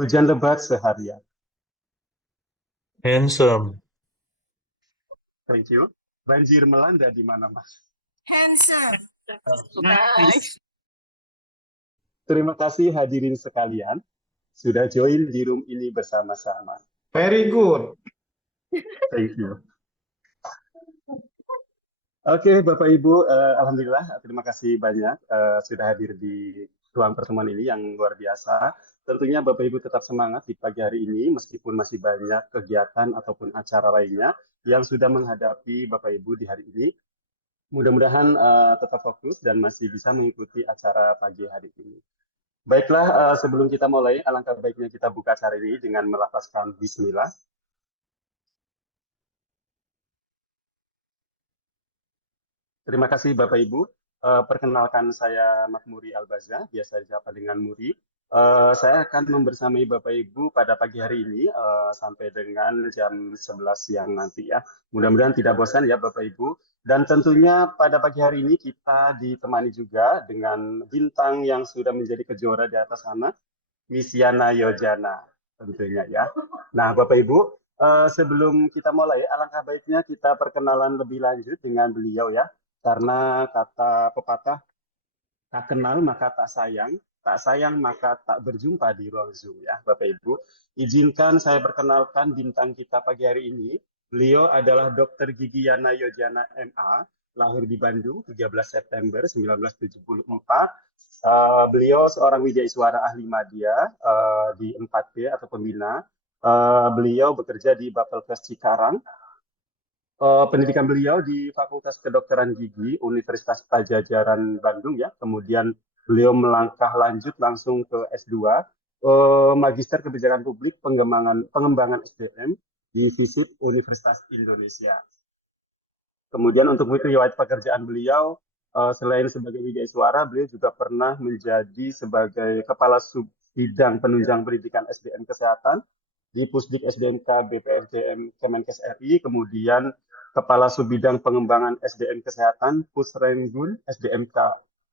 Hujan lebat seharian. Handsome. Thank you. Banjir melanda di mana, Mas? Handsome. Nice. Terima kasih hadirin sekalian sudah join di room ini bersama-sama. Very good. Thank you. Oke, Bapak Ibu, Alhamdulillah terima kasih banyak sudah hadir di ruang pertemuan ini yang luar biasa. Tentunya Bapak Ibu tetap semangat di pagi hari ini meskipun masih banyak kegiatan ataupun acara lainnya yang sudah menghadapi Bapak Ibu di hari ini. Mudah-mudahan tetap fokus dan masih bisa mengikuti acara pagi hari ini. Baiklah, sebelum kita mulai, alangkah baiknya kita buka acara ini dengan melafazkan Bismillah. Terima kasih Bapak Ibu. Perkenalkan saya Makmuri Albaza, biasa disapa dengan Muri. Saya akan membersamai Bapak Ibu pada pagi hari ini sampai dengan jam 11 siang nanti ya. Mudah-mudahan tidak bosan ya Bapak Ibu. Dan tentunya pada pagi hari ini kita ditemani juga dengan bintang yang sudah menjadi kejuara di atas sana, Misyana Yojana tentunya ya. Nah Bapak Ibu, sebelum kita mulai, alangkah baiknya kita perkenalan lebih lanjut dengan beliau ya. Karena kata pepatah, tak kenal maka tak sayang maka tak berjumpa di ruang Zoom ya Bapak Ibu. Izinkan saya perkenalkan bintang kita pagi hari ini. Beliau adalah Dr. Gigi Yana Yojana MA, lahir di Bandung 13 September 1974. Beliau seorang wijaiswara ahli media di 4P atau pembina. Beliau bekerja di Bapelkes Cikarang. Pendidikan beliau di Fakultas Kedokteran Gigi Universitas Padjadjaran Bandung ya. Kemudian beliau melangkah lanjut langsung ke S2, Magister Kebijakan Publik Pengembangan SDM di FISIP Universitas Indonesia. Kemudian untuk riwayat pekerjaan beliau, selain sebagai wijaiswara, beliau juga pernah menjadi sebagai Kepala Sub Bidang Penunjang Pendidikan SDM Kesehatan di Pusdik SDMK BPSDM Kemenkes RI, kemudian Kepala Subbidang Pengembangan SDM Kesehatan Pusrengun SDMK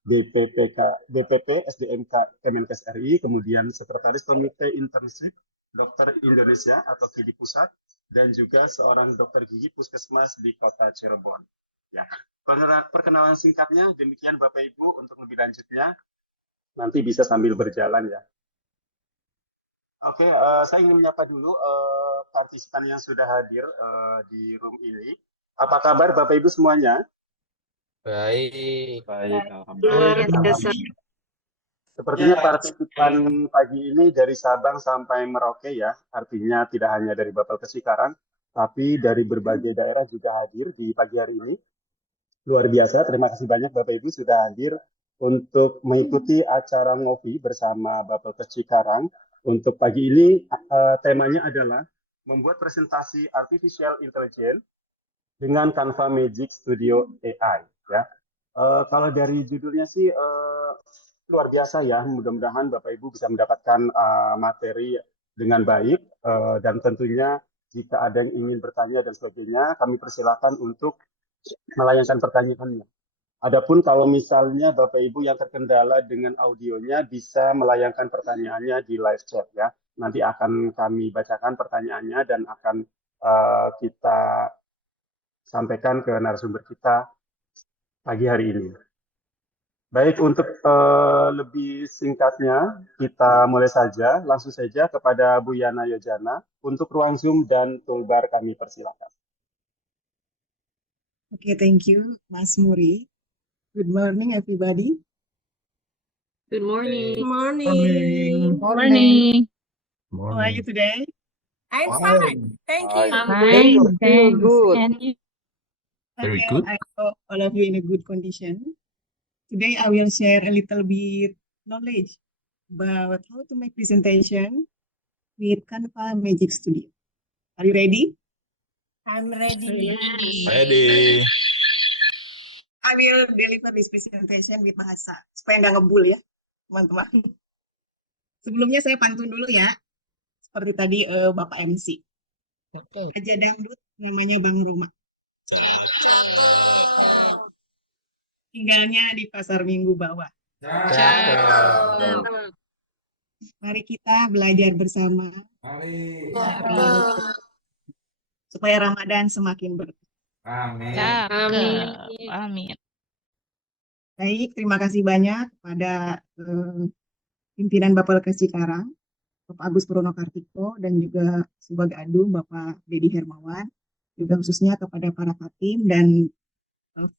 BPP SDMK Kemenkes RI, kemudian Sekretaris Komite Internship Dokter Indonesia atau KIDI Pusat, dan juga seorang dokter gigi puskesmas di kota Cirebon. Ya, perkenalan singkatnya demikian Bapak Ibu. Untuk lebih lanjutnya nanti bisa sambil berjalan ya. Oke, saya ingin menyapa dulu partisipan yang sudah hadir di room ini. Apa kabar Bapak Ibu semuanya? Baik. Baik, Luar alhamdulillah. biasa. Sepertinya partisipan pagi ini dari Sabang sampai Merauke ya, artinya tidak hanya dari Bapelkes Cikarang, tapi dari berbagai daerah juga hadir di pagi hari ini. Luar biasa, terima kasih banyak Bapak Ibu sudah hadir untuk mengikuti acara ngopi bersama Bapelkes Cikarang. Untuk pagi ini temanya adalah membuat presentasi Artificial Intelligence dengan Canva Magic Studio AI. Ya, kalau dari judulnya sih luar biasa ya. Mudah-mudahan Bapak Ibu bisa mendapatkan materi dengan baik dan tentunya jika ada yang ingin bertanya dan sebagainya, kami persilakan untuk melayangkan pertanyaannya. Adapun kalau misalnya Bapak Ibu yang terkendala dengan audionya bisa melayangkan pertanyaannya di live chat ya. Nanti akan kami bacakan pertanyaannya dan akan kita sampaikan ke narasumber kita pagi hari ini. Baik, untuk lebih singkatnya kita mulai saja, langsung saja kepada Bu Yana Yojana. Untuk ruang Zoom dan toolbar kami persilakan. Okay, thank you, Mas Muri. Good morning, everybody. Good morning. Good Morning. morning. Morning. How are you today? I'm fine. Thank you. I'm Great. fine, thanks. Good. And you? Very Okay, good. I hope all of you in a good condition. Today, I will share a little bit knowledge about how to make presentation with Canva Magic Studio. Are you ready? I'm ready. Ready. I will deliver this presentation with bahasa supaya nggak ngebul ya, teman-teman. Sebelumnya saya pantun dulu ya, seperti tadi Bapak MC. Raja Dangdut namanya Bang Roma. Tinggalnya di Pasar Minggu Bawah. Cakep. Mari kita belajar bersama Mari. supaya Ramadan semakin berkah. Amin. Cakep. Amin. Baik, terima kasih banyak kepada pimpinan Bapelkes Cikarang, Bapak Agus Purwonokartiko, dan juga sebagai adu Bapak Dedi Hermawan, juga khususnya kepada para Katim dan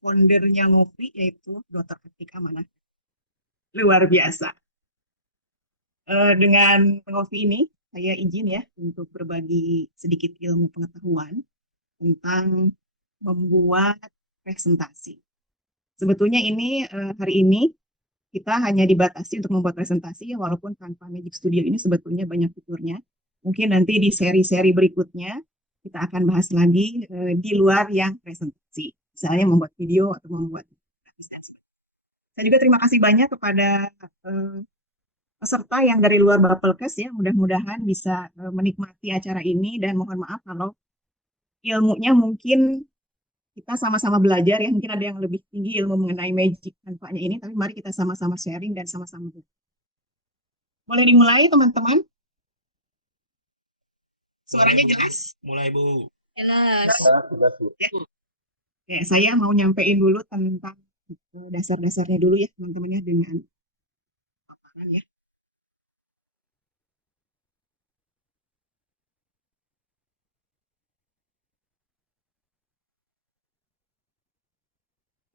foundernya Ngopi, yaitu Dr. Atik Amanah. Luar biasa. Dengan Ngopi ini, saya izin ya untuk berbagi sedikit ilmu pengetahuan tentang membuat presentasi. Sebetulnya ini hari ini kita hanya dibatasi untuk membuat presentasi, walaupun Canva Magic Studio ini sebetulnya banyak fiturnya. Mungkin nanti di seri-seri berikutnya kita akan bahas lagi di luar yang presentasi. Misalnya membuat video atau membuat presentasi. Saya juga terima kasih banyak kepada peserta yang dari luar Bapelkes ya. Mudah-mudahan bisa menikmati acara ini dan mohon maaf kalau ilmunya mungkin kita sama-sama belajar ya, mungkin ada yang lebih tinggi ilmu mengenai magic manfaatnya ini, tapi mari kita sama-sama sharing dan sama-sama belajar. Boleh dimulai teman-teman? Suaranya jelas? Mulai, Bu. Jelas. Ya. Ya, saya mau nyampein dulu tentang dasar-dasarnya dulu ya teman-teman ya dengan paparan ya.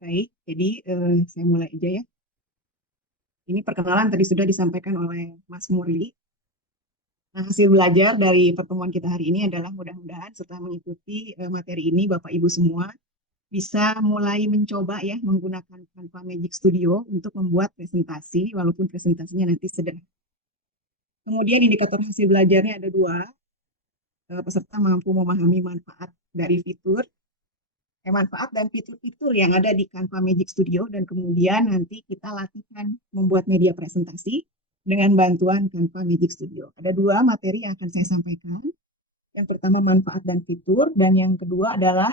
Baik, jadi saya mulai aja ya. Ini perkenalan tadi sudah disampaikan oleh Mas Murli. Nah, hasil belajar dari pertemuan kita hari ini adalah mudah-mudahan setelah mengikuti materi ini Bapak Ibu semua bisa mulai mencoba ya menggunakan Canva Magic Studio untuk membuat presentasi, walaupun presentasinya nanti sederhana. Kemudian indikator hasil belajarnya ada dua. Peserta mampu memahami manfaat dari manfaat dan fitur-fitur yang ada di Canva Magic Studio, dan kemudian nanti kita latihkan membuat media presentasi dengan bantuan Canva Magic Studio. Ada dua materi yang akan saya sampaikan. Yang pertama manfaat dan fitur, dan yang kedua adalah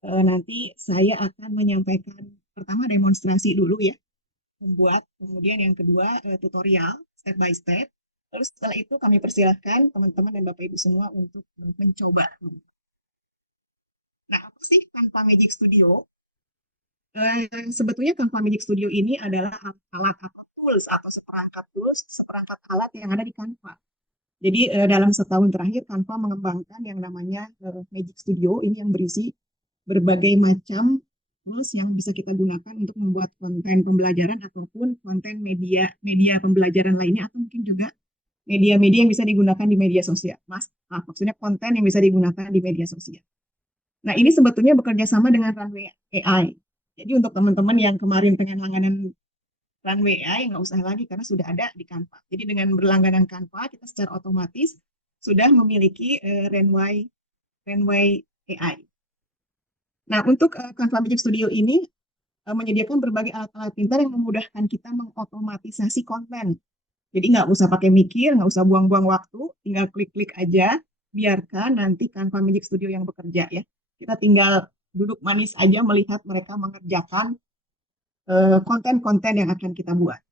nanti saya akan menyampaikan pertama demonstrasi dulu ya, membuat, kemudian yang kedua tutorial step by step. Terus setelah itu kami persilahkan teman-teman dan Bapak Ibu semua untuk mencoba. Nah, apa sih Canva Magic Studio? Sebetulnya Canva Magic Studio ini adalah alat atau tools atau seperangkat alat yang ada di Canva. Jadi dalam setahun terakhir Canva mengembangkan yang namanya Magic Studio ini yang berisi berbagai macam tools yang bisa kita gunakan untuk membuat konten pembelajaran ataupun konten media pembelajaran lainnya, atau mungkin juga media-media yang bisa digunakan di media sosial. Maksudnya konten yang bisa digunakan di media sosial. Nah, ini sebetulnya bekerja sama dengan Runway AI. Jadi untuk teman-teman yang kemarin pengen langganan Runway AI, nggak usah lagi karena sudah ada di Canva. Jadi dengan berlangganan Canva, kita secara otomatis sudah memiliki Runway AI. Nah, untuk Canva Magic Studio ini menyediakan berbagai alat-alat pintar yang memudahkan kita mengotomatisasi konten. Jadi nggak usah pakai mikir, nggak usah buang-buang waktu, tinggal klik-klik aja, biarkan nanti Canva Magic Studio yang bekerja ya. Kita tinggal duduk manis aja melihat mereka mengerjakan konten-konten yang akan kita buat.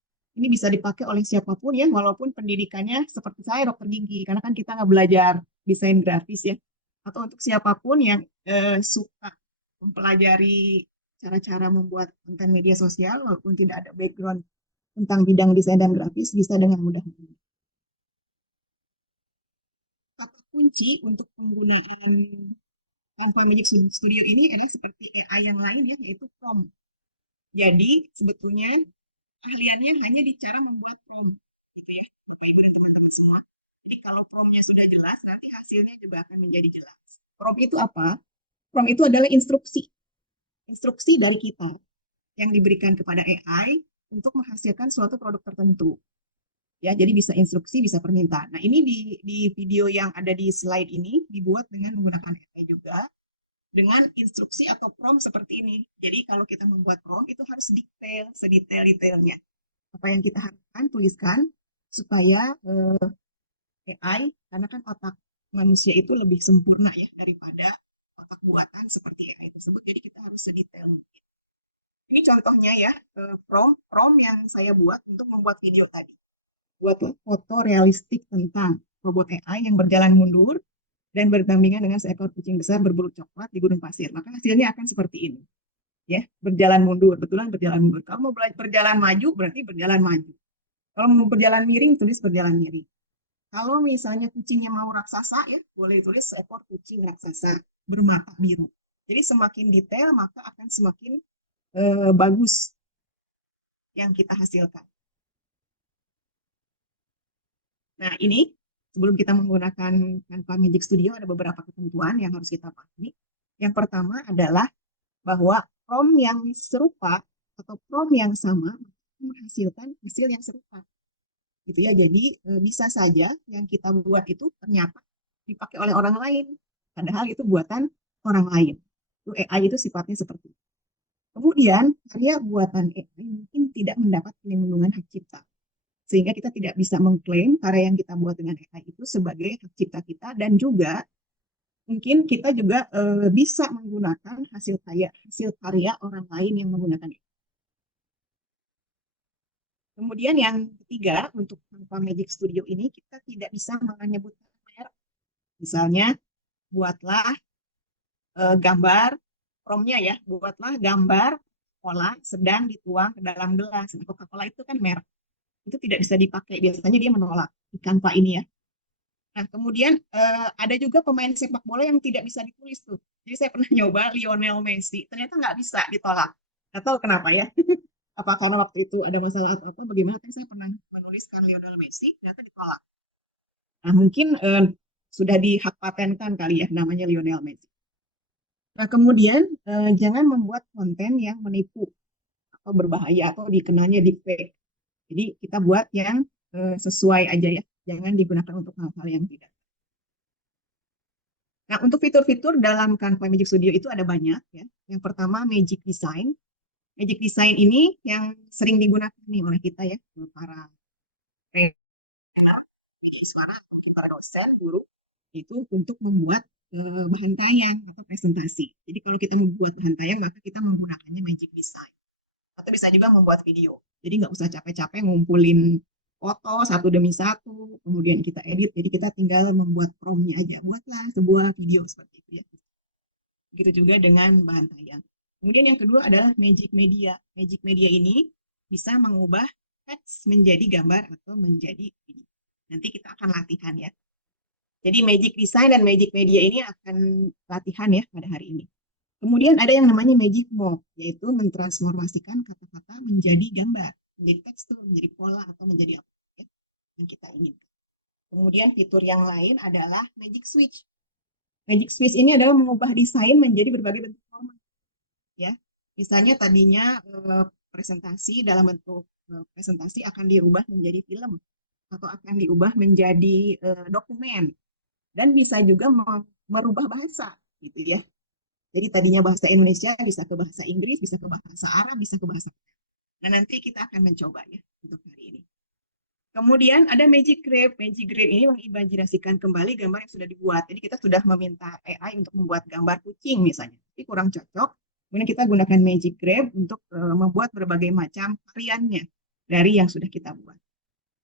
Ini bisa dipakai oleh siapapun ya, walaupun pendidikannya seperti saya dokter gigi, karena kan kita nggak belajar desain grafis ya. Atau untuk siapapun yang suka mempelajari cara-cara membuat konten media sosial, walaupun tidak ada background tentang bidang desain dan grafis, bisa dengan mudah. Kata kunci untuk penggunaan Canva Magic Studio ini adalah seperti AI yang lain ya, yaitu prompt. Jadi sebetulnya keahliannya hanya di cara membuat prompt. Gitu ya, teman-teman semua. Jadi kalau promptnya sudah jelas, nanti hasilnya juga akan menjadi jelas. Prompt itu apa? Prompt itu adalah instruksi. Instruksi dari kita yang diberikan kepada AI untuk menghasilkan suatu produk tertentu. Ya, jadi bisa instruksi, bisa permintaan. Nah, ini di video yang ada di slide ini dibuat dengan menggunakan AI juga, dengan instruksi atau prompt seperti ini. Jadi kalau kita membuat prompt itu harus detail, sedetail-detailnya. Apa yang kita harapkan, tuliskan supaya AI, karena kan otak manusia itu lebih sempurna ya daripada otak buatan seperti AI tersebut. Jadi kita harus sedetail mungkin. Ini contohnya ya, prompt yang saya buat untuk membuat video tadi. buatlah foto realistik tentang robot AI yang berjalan mundur dan berdampingan dengan seekor kucing besar berbulu coklat di gurun pasir. Maka hasilnya akan seperti ini. Ya, berjalan mundur, betulan berjalan mundur. Kalau mau berjalan maju, berarti berjalan maju. Kalau mau berjalan miring, tulis berjalan miring. Kalau misalnya kucingnya mau raksasa, ya boleh tulis seekor kucing raksasa bermata biru. Jadi semakin detail, maka akan semakin bagus yang kita hasilkan. Nah, ini sebelum kita menggunakan Canva Magic Studio, ada beberapa ketentuan yang harus kita pahami. Yang pertama adalah bahwa prompt yang serupa atau prompt yang sama menghasilkan hasil yang serupa. Gitu ya. Jadi bisa saja yang kita buat itu ternyata dipakai oleh orang lain, padahal itu buatan orang lain. Itu AI itu sifatnya seperti itu. Kemudian karya buatan AI mungkin tidak mendapat perlindungan hak cipta, sehingga kita tidak bisa mengklaim karya yang kita buat dengan AI itu sebagai hak cipta kita, dan juga mungkin kita juga bisa menggunakan hasil karya orang lain yang menggunakan itu. Kemudian yang ketiga, untuk Canva Magic Studio ini kita tidak bisa menyebutkan merek. Misalnya, buatlah gambar, promnya ya, buatlah gambar Coca-Cola sedang dituang ke dalam gelas. Nah, Coca-Cola itu kan merek. Itu tidak bisa dipakai. Biasanya dia menolak di Canva ini ya. Nah, kemudian ada juga pemain sepak bola yang tidak bisa ditulis tuh. Jadi saya pernah nyoba Lionel Messi, ternyata nggak bisa ditolak. Nggak tahu kenapa ya. Apa karena waktu itu ada masalah atau apa, bagaimana, tapi saya pernah menuliskan Lionel Messi, ternyata ditolak. Nah, mungkin sudah dihak patenkan kali ya namanya Lionel Messi. Nah, kemudian jangan membuat konten yang menipu atau berbahaya atau dikenalnya deepfake. Jadi kita buat yang sesuai aja ya, jangan digunakan untuk hal-hal yang tidak. Nah, untuk fitur-fitur dalam Canva Magic Studio itu ada banyak ya. Yang pertama Magic Design. Magic Design ini yang sering digunakan nih oleh kita ya, para suara, para dosen, guru, itu untuk membuat bahan tayang atau presentasi. Jadi kalau kita membuat bahan tayang, maka kita menggunakannya Magic Design. Atau bisa juga membuat video. Jadi nggak usah capek-capek ngumpulin foto satu demi satu, kemudian kita edit. Jadi kita tinggal membuat prompt-nya aja. Buatlah sebuah video seperti itu ya. Begitu juga dengan bahan tayang. Kemudian yang kedua adalah Magic Media. Magic Media ini bisa mengubah teks menjadi gambar atau menjadi video. Nanti kita akan latihan ya. Jadi Magic Design dan Magic Media ini akan latihan ya pada hari ini. Kemudian ada yang namanya Magic Mock, yaitu mentransformasikan kata-kata menjadi gambar, menjadi tekstur, menjadi pola, atau menjadi apa ya, yang kita inginkan. Kemudian fitur yang lain adalah Magic Switch. Magic Switch ini adalah mengubah desain menjadi berbagai bentuk format. Ya, misalnya tadinya presentasi dalam bentuk presentasi akan dirubah menjadi film atau akan diubah menjadi dokumen, dan bisa juga merubah bahasa gitu ya. Jadi tadinya bahasa Indonesia bisa ke bahasa Inggris, bisa ke bahasa Arab, bisa ke bahasa Korea. Nah, nanti kita akan mencoba ya untuk hari ini. Kemudian ada Magic Grab. Magic Grab ini mengimajinasikan kembali gambar yang sudah dibuat. Jadi kita sudah meminta AI untuk membuat gambar kucing misalnya, tapi kurang cocok. Kemudian kita gunakan Magic Grab untuk membuat berbagai macam variannya dari yang sudah kita buat.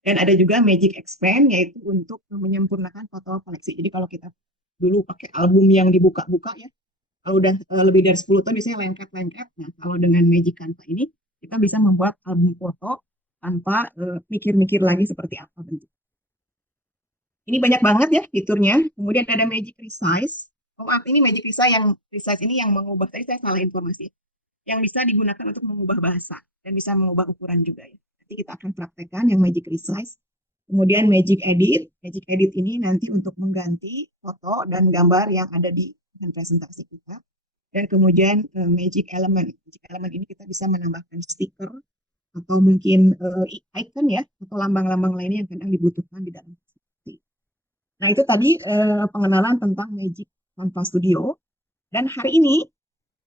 Dan ada juga Magic Expand, yaitu untuk menyempurnakan foto koleksi. Jadi kalau kita dulu pakai album yang dibuka-buka ya, kalau udah lebih dari 10 tahun biasanya lengket-lengket. Nah, kalau dengan Magic Canva ini, kita bisa membuat album foto tanpa mikir-mikir lagi seperti apa bentuk. Ini banyak banget ya fiturnya. Kemudian ada Magic Resize. Oh maaf, ini Magic Resize ini yang mengubah, tadi saya salah informasi. Yang bisa digunakan untuk mengubah bahasa dan bisa mengubah ukuran juga ya. Nanti kita akan praktekkan yang Magic Resize. Kemudian Magic Edit. Magic Edit ini nanti untuk mengganti foto dan gambar yang ada di presentasi kita. Dan kemudian Magic Element. Magic Element ini kita bisa menambahkan stiker atau mungkin icon ya, atau lambang-lambang lainnya yang kadang dibutuhkan di dalam presentasi. Nah, itu tadi pengenalan tentang Magic Canva Studio. Dan hari ini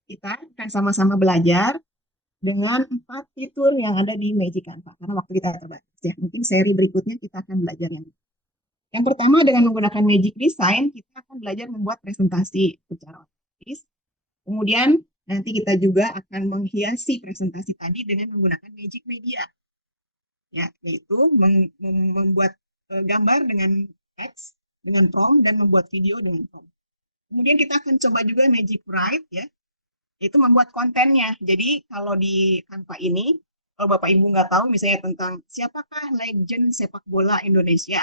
kita akan sama-sama belajar dengan 4 fitur yang ada di Magic Canva. Karena waktu kita terbatas ya. Mungkin seri berikutnya kita akan belajar lagi. Yang pertama, dengan menggunakan Magic Design, kita akan belajar membuat presentasi secara otomatis. Kemudian nanti kita juga akan menghiasi presentasi tadi dengan menggunakan Magic Media. ya, yaitu membuat gambar dengan teks, dengan prompt, dan membuat video dengan prompt. Kemudian kita akan coba juga Magic Write, ya, yaitu membuat kontennya. Jadi kalau di Canva ini, kalau Bapak Ibu nggak tahu misalnya tentang siapakah legend sepak bola Indonesia,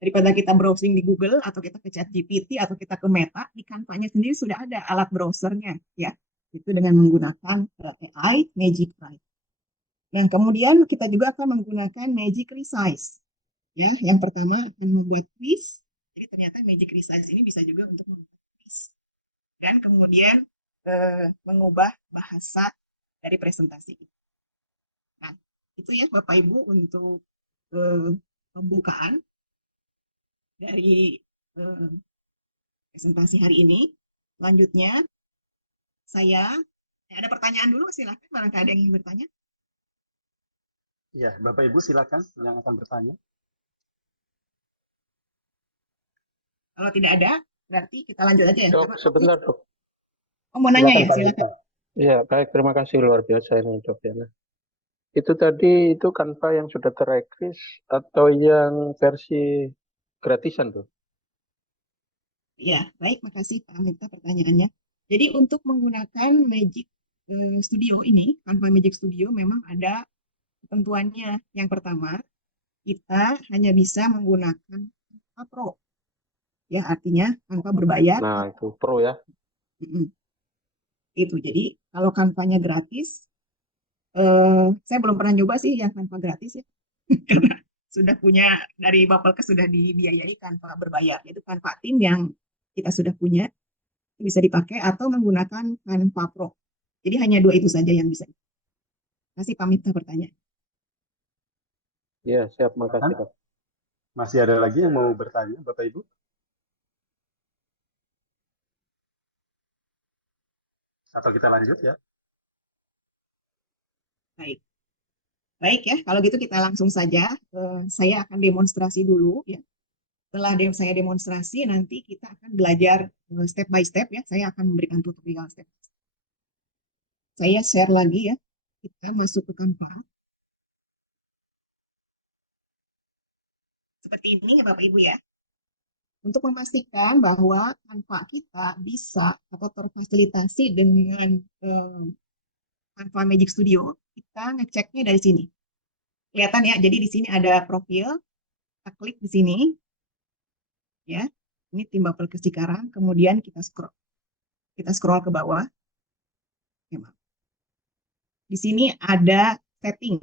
daripada kita browsing di Google atau kita ke ChatGPT atau kita ke Meta, di Canva-nya sendiri sudah ada alat browsernya, ya, itu dengan menggunakan AI Magic Write. Dan kemudian kita juga akan menggunakan Magic Resize, ya. Yang pertama akan membuat quiz. Jadi ternyata Magic Resize ini bisa juga untuk membuat quiz. Dan kemudian mengubah bahasa dari presentasi. Nah, itu ya Bapak Ibu untuk pembukaan dari presentasi hari ini. Selanjutnya, ada pertanyaan dulu, silahkan barangkali ada yang ingin bertanya. Ya, Bapak Ibu silakan yang akan bertanya. Kalau tidak ada, berarti kita lanjut aja ya. Dok, sebentar dok. Oh, mau nanya ya, Pak silakan. Mita. Ya, baik, terima kasih luar biasa ini dok ya. Itu tadi itu Canva yang sudah terekris atau yang versi gratisan tuh? Ya, baik, makasih Pak Mita pertanyaannya. Jadi untuk menggunakan Magic Studio ini, Canva Magic Studio memang ada ketentuannya. Yang pertama, kita hanya bisa menggunakan Canva Pro. Ya, artinya Canva berbayar. Nah, itu Pro ya. Itu. Jadi kalau Canva-nya gratis, saya belum pernah nyoba sih yang Canva gratis ya. Karena sudah punya dari Bapelkes sudah dibiayai Canva berbayar. Itu Canva Team yang kita sudah punya bisa dipakai atau menggunakan Canva Pro. Jadi hanya dua itu saja yang bisa. Kasih pamit pertanyaan. Ya, siap, makasih dok. Masih ada lagi yang mau bertanya, Bapak Ibu? Atau kita lanjut ya? Baik. Baik ya, kalau gitu kita langsung saja. Saya akan demonstrasi dulu ya. Setelah saya demonstrasi, nanti kita akan belajar step by step ya. Saya akan memberikan tutorial step by step. Saya share lagi ya. Kita masuk ke Canva. Seperti ini ya Bapak Ibu ya. Untuk memastikan bahwa Canva kita bisa atau terfasilitasi dengan Canva Magic Studio, kita ngeceknya dari sini. Kelihatan ya, jadi di sini ada profil, kita klik di sini, ya. Ini tim Bapelkes Cikarang, kemudian kita scroll ke bawah. Di sini ada setting,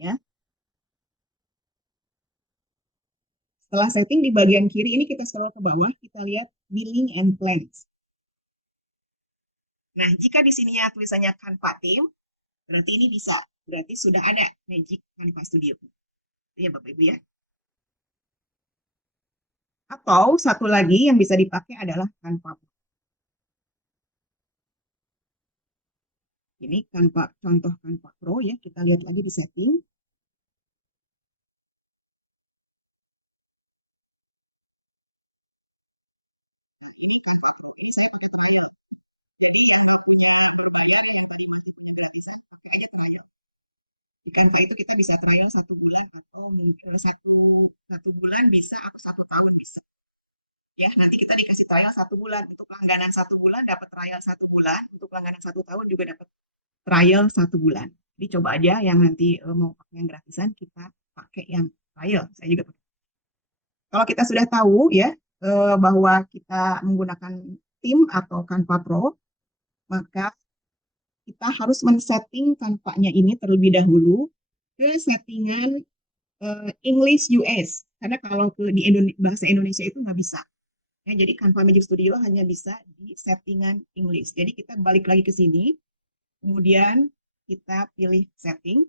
ya. Setelah setting di bagian kiri ini kita scroll ke bawah, kita lihat billing and plans. Nah, jika di sini ya tulisannya Canva Team, berarti ini bisa. Berarti sudah ada Magic Canva Studio. Ya Bapak Ibu ya. Atau satu lagi yang bisa dipakai adalah Canva Pro. Ini Canva, contoh Canva Pro ya. Kita lihat lagi di setting. Jadi yang punya berbayar, yang tadi masih punya gratisan, trial. Di Canva itu kita bisa trial 1 bulan atau mungkin satu bulan bisa atau 1 tahun bisa. Ya, nanti kita dikasih trial 1 bulan. Untuk langganan 1 bulan dapat trial 1 bulan. Untuk langganan 1 tahun juga dapat trial 1 bulan. Jadi coba aja yang nanti mau pakai yang gratisan, kita pakai yang trial. Saya juga pakai. Kalau kita sudah tahu ya bahwa kita menggunakan Team atau Canva Pro, maka kita harus men-setting Canva-nya ini terlebih dahulu ke settingan English US. Karena kalau di bahasa Indonesia itu nggak bisa. Ya, jadi Canva Magic Studio hanya bisa di settingan English. Jadi kita balik lagi ke sini, kemudian kita pilih setting.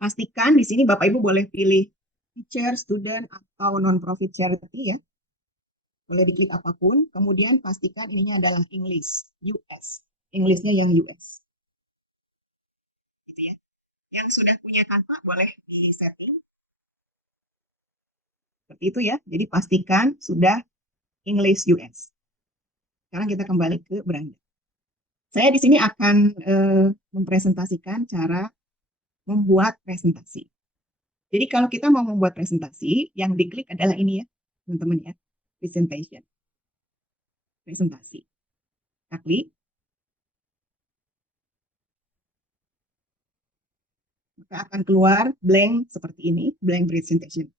Pastikan di sini Bapak Ibu boleh pilih teacher, student, atau non-profit charity ya. Boleh diklik apapun, kemudian pastikan ininya adalah English, US. English-nya yang US. Gitu ya. Yang sudah punya Canva boleh di-setting. Seperti itu ya. Jadi pastikan sudah English US. Sekarang kita kembali ke beranda. Saya di sini akan mempresentasikan cara membuat presentasi. Jadi kalau kita mau membuat presentasi, yang diklik adalah ini ya, teman-teman ya, presentation. Presentasi. Kita klik. Maka akan keluar blank seperti ini, blank presentation.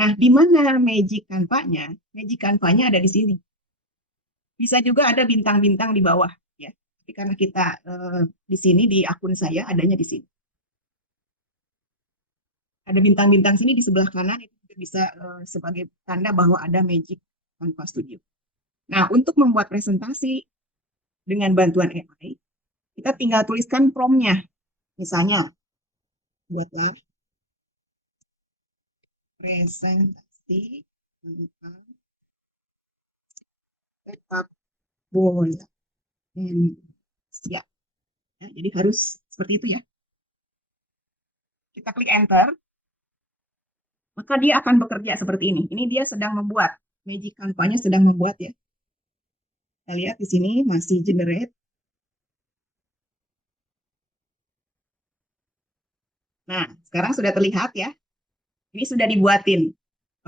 Nah, di mana Magic Canva-nya? Magic Canva-nya ada di sini. Bisa juga ada bintang-bintang di bawah, ya. Tapi karena kita di sini, di akun saya, adanya di sini. Ada bintang-bintang sini di sebelah kanan, itu bisa sebagai tanda bahwa ada Magic Canva Studio. Nah, untuk membuat presentasi dengan bantuan AI, kita tinggal tuliskan prompt-nya. Misalnya, buatlah presentasi tentang sepak bola Indonesia. Ya, jadi harus seperti itu ya. Kita klik enter, maka dia akan bekerja seperti ini. Ini dia sedang membuat, Magic Canva-nya sedang membuat ya. Kita lihat di sini masih generate. Nah, sekarang sudah terlihat ya. Ini sudah dibuatin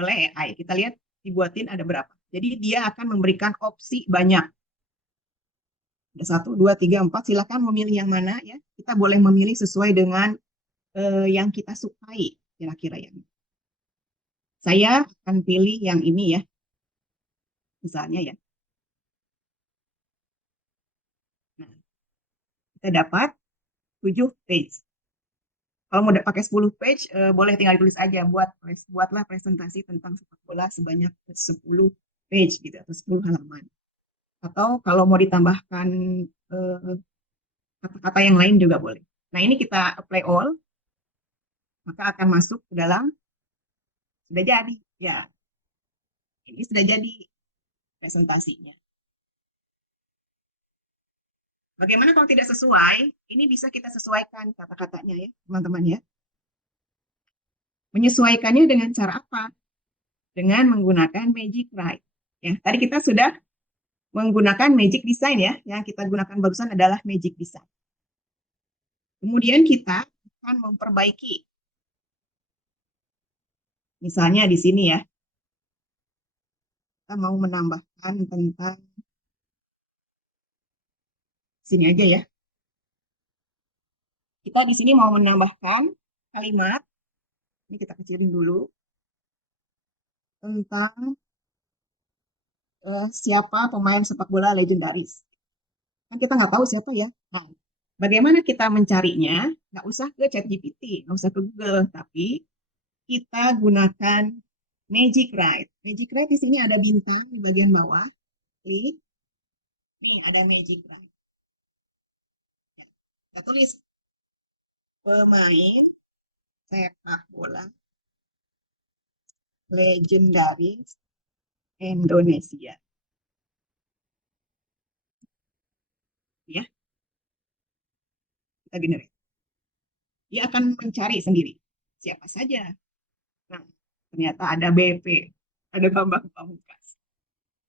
oleh AI. Kita lihat dibuatin ada berapa. Jadi dia akan memberikan opsi banyak. Ada 1, 2, 3, 4. Silakan memilih yang mana ya. Kita boleh memilih sesuai dengan yang kita sukai kira-kira yang. Saya akan pilih yang ini ya. Misalnya ya. Nah, kita dapat 7 page. Kalau mau pakai 10 page, boleh tinggal ditulis aja. Buatlah presentasi tentang sepak bola sebanyak 10 page gitu, atau 10 halaman. Atau kalau mau ditambahkan kata-kata yang lain juga boleh. Nah, ini kita apply all, maka akan masuk ke dalam, sudah jadi. Ya, ini sudah jadi presentasinya. Bagaimana kalau tidak sesuai? Ini bisa kita sesuaikan kata-katanya ya, teman-teman ya. Menyesuaikannya dengan cara apa? Dengan menggunakan Magic Write. Ya, tadi kita sudah menggunakan Magic Design ya. Yang kita gunakan barusan adalah Magic Design. Kemudian kita akan memperbaiki. Misalnya di sini ya. Kita mau menambahkan tentang sini aja ya. Kita di sini mau menambahkan kalimat. Ini kita kecilin dulu. Tentang siapa pemain sepak bola legendaris. Kan kita nggak tahu siapa ya. Nah, bagaimana kita mencarinya? Nggak usah ke ChatGPT, nggak usah ke Google, tapi kita gunakan Magic Write. Magic Write di sini ada bintang di bagian bawah. Klik. Nih ada Magic Write. Kita tulis pemain sepak bola legendaris Indonesia. Ya. Kita generate. Dia akan mencari sendiri. Siapa saja. Nah, ternyata ada BP, ada Bambang Pamungkas.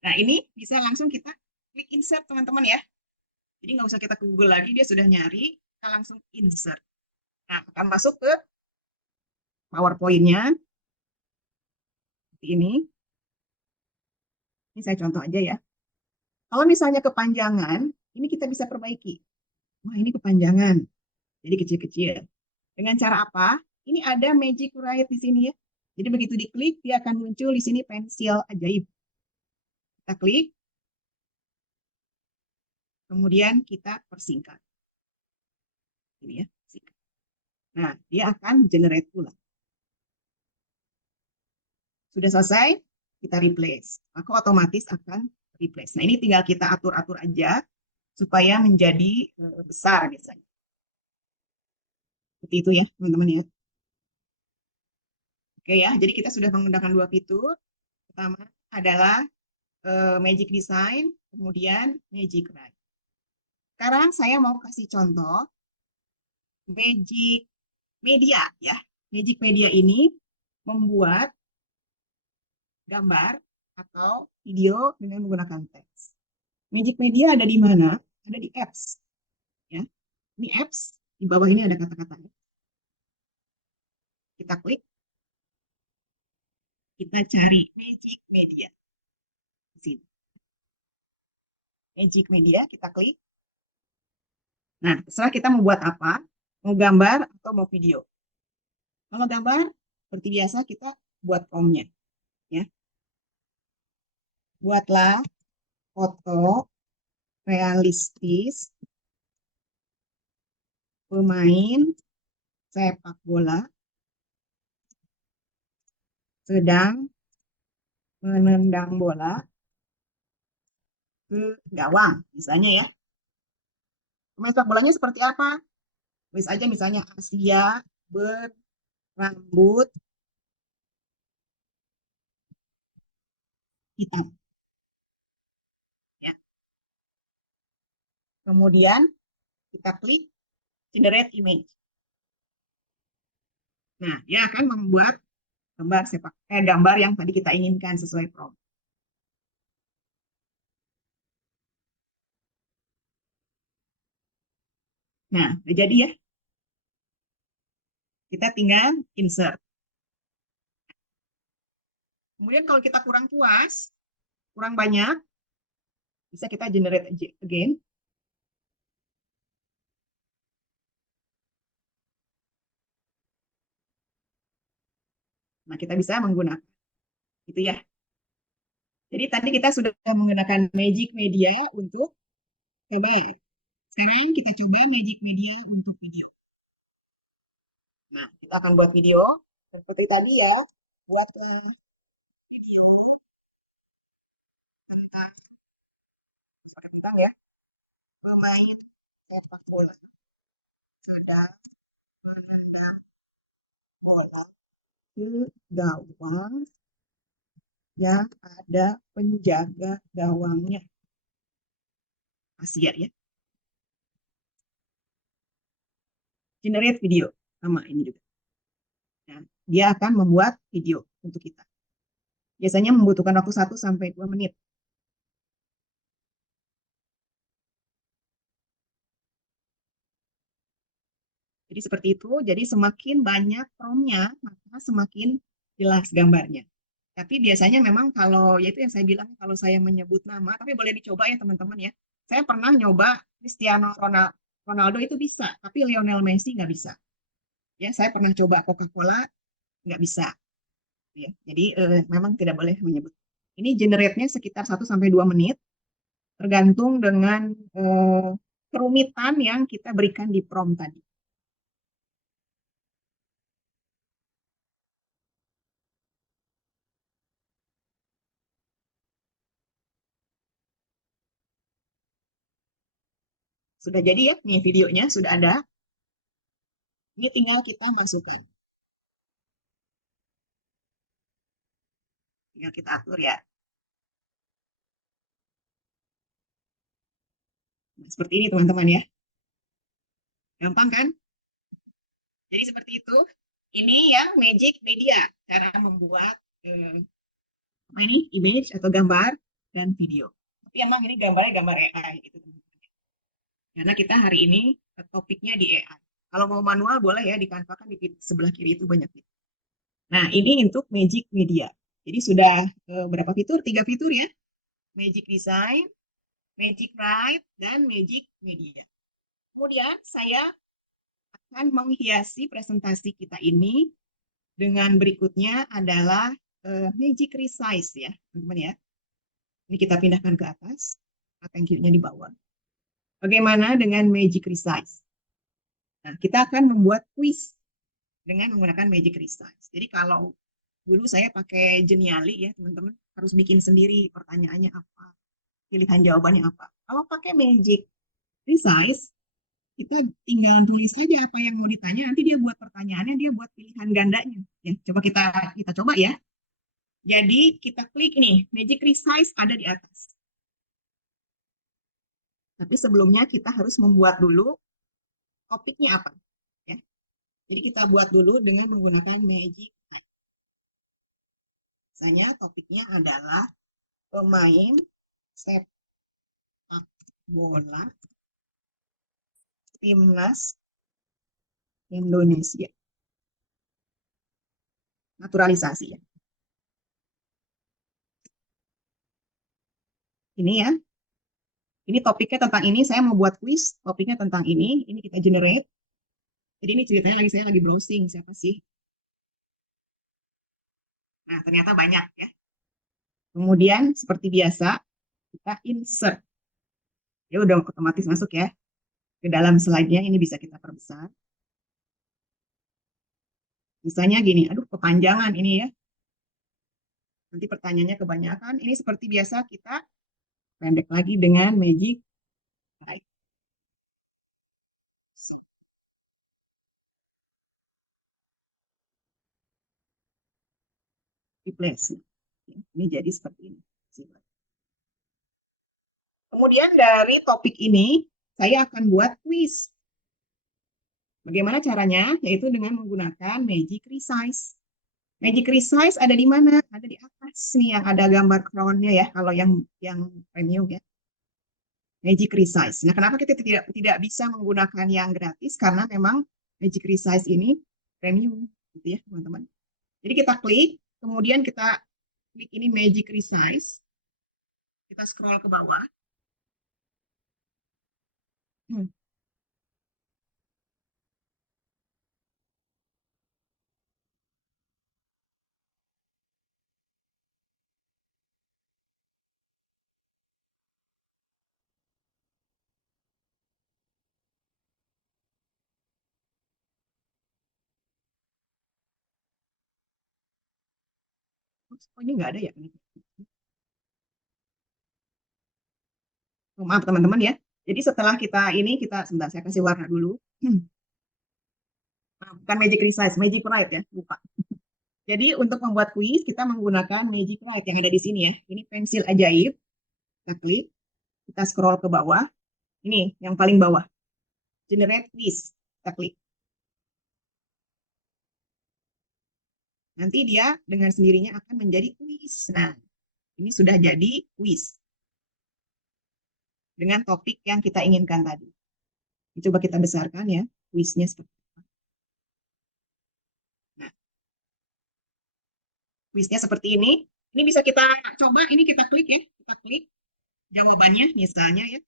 Nah, ini bisa langsung kita klik insert, teman-teman ya. Jadi nggak usah kita ke Google lagi, dia sudah nyari, kita langsung insert. Nah, akan masuk ke PowerPoint-nya. Seperti ini. Ini saya contoh aja ya. Kalau misalnya kepanjangan, ini kita bisa perbaiki. Wah, ini kepanjangan. Jadi kecil-kecil. Dengan cara apa? Ini ada Magic Write di sini ya. Jadi begitu diklik, dia akan muncul di sini pensil ajaib. Kita klik. Kemudian kita persingkat. Ini ya, singkat. Nah, dia akan generate ulang. Sudah selesai, kita replace. Maka otomatis akan replace. Nah, ini tinggal kita atur-atur aja supaya menjadi besar biasanya. Seperti itu ya, teman-teman ya. Oke ya, jadi kita sudah menggunakan 2 fitur. Pertama adalah Magic Design, kemudian Magic Write. Sekarang saya mau kasih contoh Magic Media ya. Magic Media ini membuat gambar atau video dengan menggunakan teks. Magic Media ada di mana? Ada di apps. Ini apps, di bawah ini ada kata-katanya. Kita klik, kita cari Magic Media. Di sini. Magic Media, kita klik. Nah, terserah kita mau buat apa, mau gambar atau mau video. Kalau gambar, seperti biasa kita buat prompt-nya. Ya. Buatlah foto realistis pemain sepak bola sedang menendang bola ke gawang, misalnya ya. Pemain sepak bolanya seperti apa? Tulis aja misalnya Asia berambut hitam. Ya. Kemudian kita klik generate image. Nah, dia akan membuat gambar yang tadi kita inginkan sesuai prompt. Nah, udah jadi ya. Kita tinggal insert. Kemudian kalau kita kurang puas, kurang banyak, bisa kita generate again. Nah, kita bisa menggunakan itu ya. Jadi tadi kita sudah menggunakan Magic Media untuk gambar. Sekarang kita coba Magic Media untuk video. Nah, kita akan buat video seperti tadi ya, buat video tentang ya pemain sepak bola sedang menendang bola ke gawang yang ada penjaga gawangnya. Asia ya. Generate video sama ini juga. Nah, dia akan membuat video untuk kita. Biasanya membutuhkan waktu 1 sampai 2 menit. Jadi seperti itu. Jadi semakin banyak prompt-nya, maka semakin jelas gambarnya. Tapi biasanya memang kalau, yaitu yang saya bilang, kalau saya menyebut nama, tapi boleh dicoba ya teman-teman ya. Saya pernah nyoba Cristiano Ronaldo itu bisa, tapi Lionel Messi nggak bisa. Ya, saya pernah coba Coca-Cola, nggak bisa. Ya, jadi memang tidak boleh menyebut. Ini generate-nya sekitar 1 sampai 2 menit, tergantung dengan kerumitan yang kita berikan di prompt tadi. Sudah jadi ya, nih videonya sudah ada. Ini tinggal kita masukkan. Tinggal kita atur ya. Nah, seperti ini teman-teman ya. Gampang kan? Jadi seperti itu. Ini yang Magic Media. Cara membuat image atau gambar dan video. Tapi emang ini gambarnya gambar AI gitu. Karena kita hari ini topiknya di AI. Kalau mau manual boleh ya, di Canva kan di sebelah kiri itu banyak. Nah, ini untuk Magic Media. Jadi sudah berapa fitur? 3 fitur ya. Magic Design, Magic Write, dan Magic Media. Kemudian saya akan menghiasi presentasi kita ini dengan berikutnya adalah Magic Resize ya, teman-teman ya. Ini kita pindahkan ke atas, thank you-nya di bawah. Bagaimana dengan Magic Resize? Nah, kita akan membuat quiz dengan menggunakan Magic Resize. Jadi kalau dulu saya pakai Genially ya, teman-teman, harus bikin sendiri pertanyaannya apa, pilihan jawabannya apa. Kalau pakai Magic Resize, kita tinggal tulis aja apa yang mau ditanya, nanti dia buat pertanyaannya, dia buat pilihan gandanya. Ya, coba kita coba ya. Jadi kita klik nih, Magic Resize ada di atas. Tapi sebelumnya kita harus membuat dulu topiknya apa. Ya. Jadi kita buat dulu dengan menggunakan Magic Type. Misalnya topiknya adalah pemain sepak bola Timnas Indonesia. Naturalisasi ya. Ini ya. Ini topiknya tentang ini. Saya mau buat quiz. Topiknya tentang ini. Ini kita generate. Jadi ini ceritanya saya lagi browsing. Siapa sih? Nah, ternyata banyak ya. Kemudian seperti biasa kita insert. Ya udah otomatis masuk ya. Ke dalam slide-nya ini bisa kita perbesar. Misalnya gini, aduh kepanjangan ini ya. Nanti pertanyaannya kebanyakan. Ini seperti biasa kita pendek lagi dengan Magic Write. Replace. Ini jadi seperti ini. Kemudian dari topik ini, saya akan buat quiz. Bagaimana caranya? Yaitu dengan menggunakan Magic Resize. Magic Resize ada di mana? Ada di atas nih yang ada gambar crown-nya ya, kalau yang premium ya. Magic Resize. Nah, kenapa kita tidak bisa menggunakan yang gratis? Karena memang Magic Resize ini premium, gitu ya, teman-teman. Jadi kita klik, kemudian kita klik ini Magic Resize. Kita scroll ke bawah. Oh, ini nggak ada ya? Oh, maaf teman-teman ya. Jadi setelah kita sebentar saya kasih warna dulu. Bukan Magic Resize, Magic Write ya, lupa. Jadi untuk membuat kuis kita menggunakan Magic Write yang ada di sini ya. Ini pensil ajaib. Kita klik, kita scroll ke bawah. Ini yang paling bawah. Generate quiz. Kita klik. Nanti dia dengan sendirinya akan menjadi kuis. Nah, ini sudah jadi kuis. Dengan topik yang kita inginkan tadi. Coba kita besarkan ya, kuisnya seperti apa. Nah, kuisnya seperti ini. Ini bisa kita coba, ini kita klik ya. Kita klik jawabannya misalnya ya.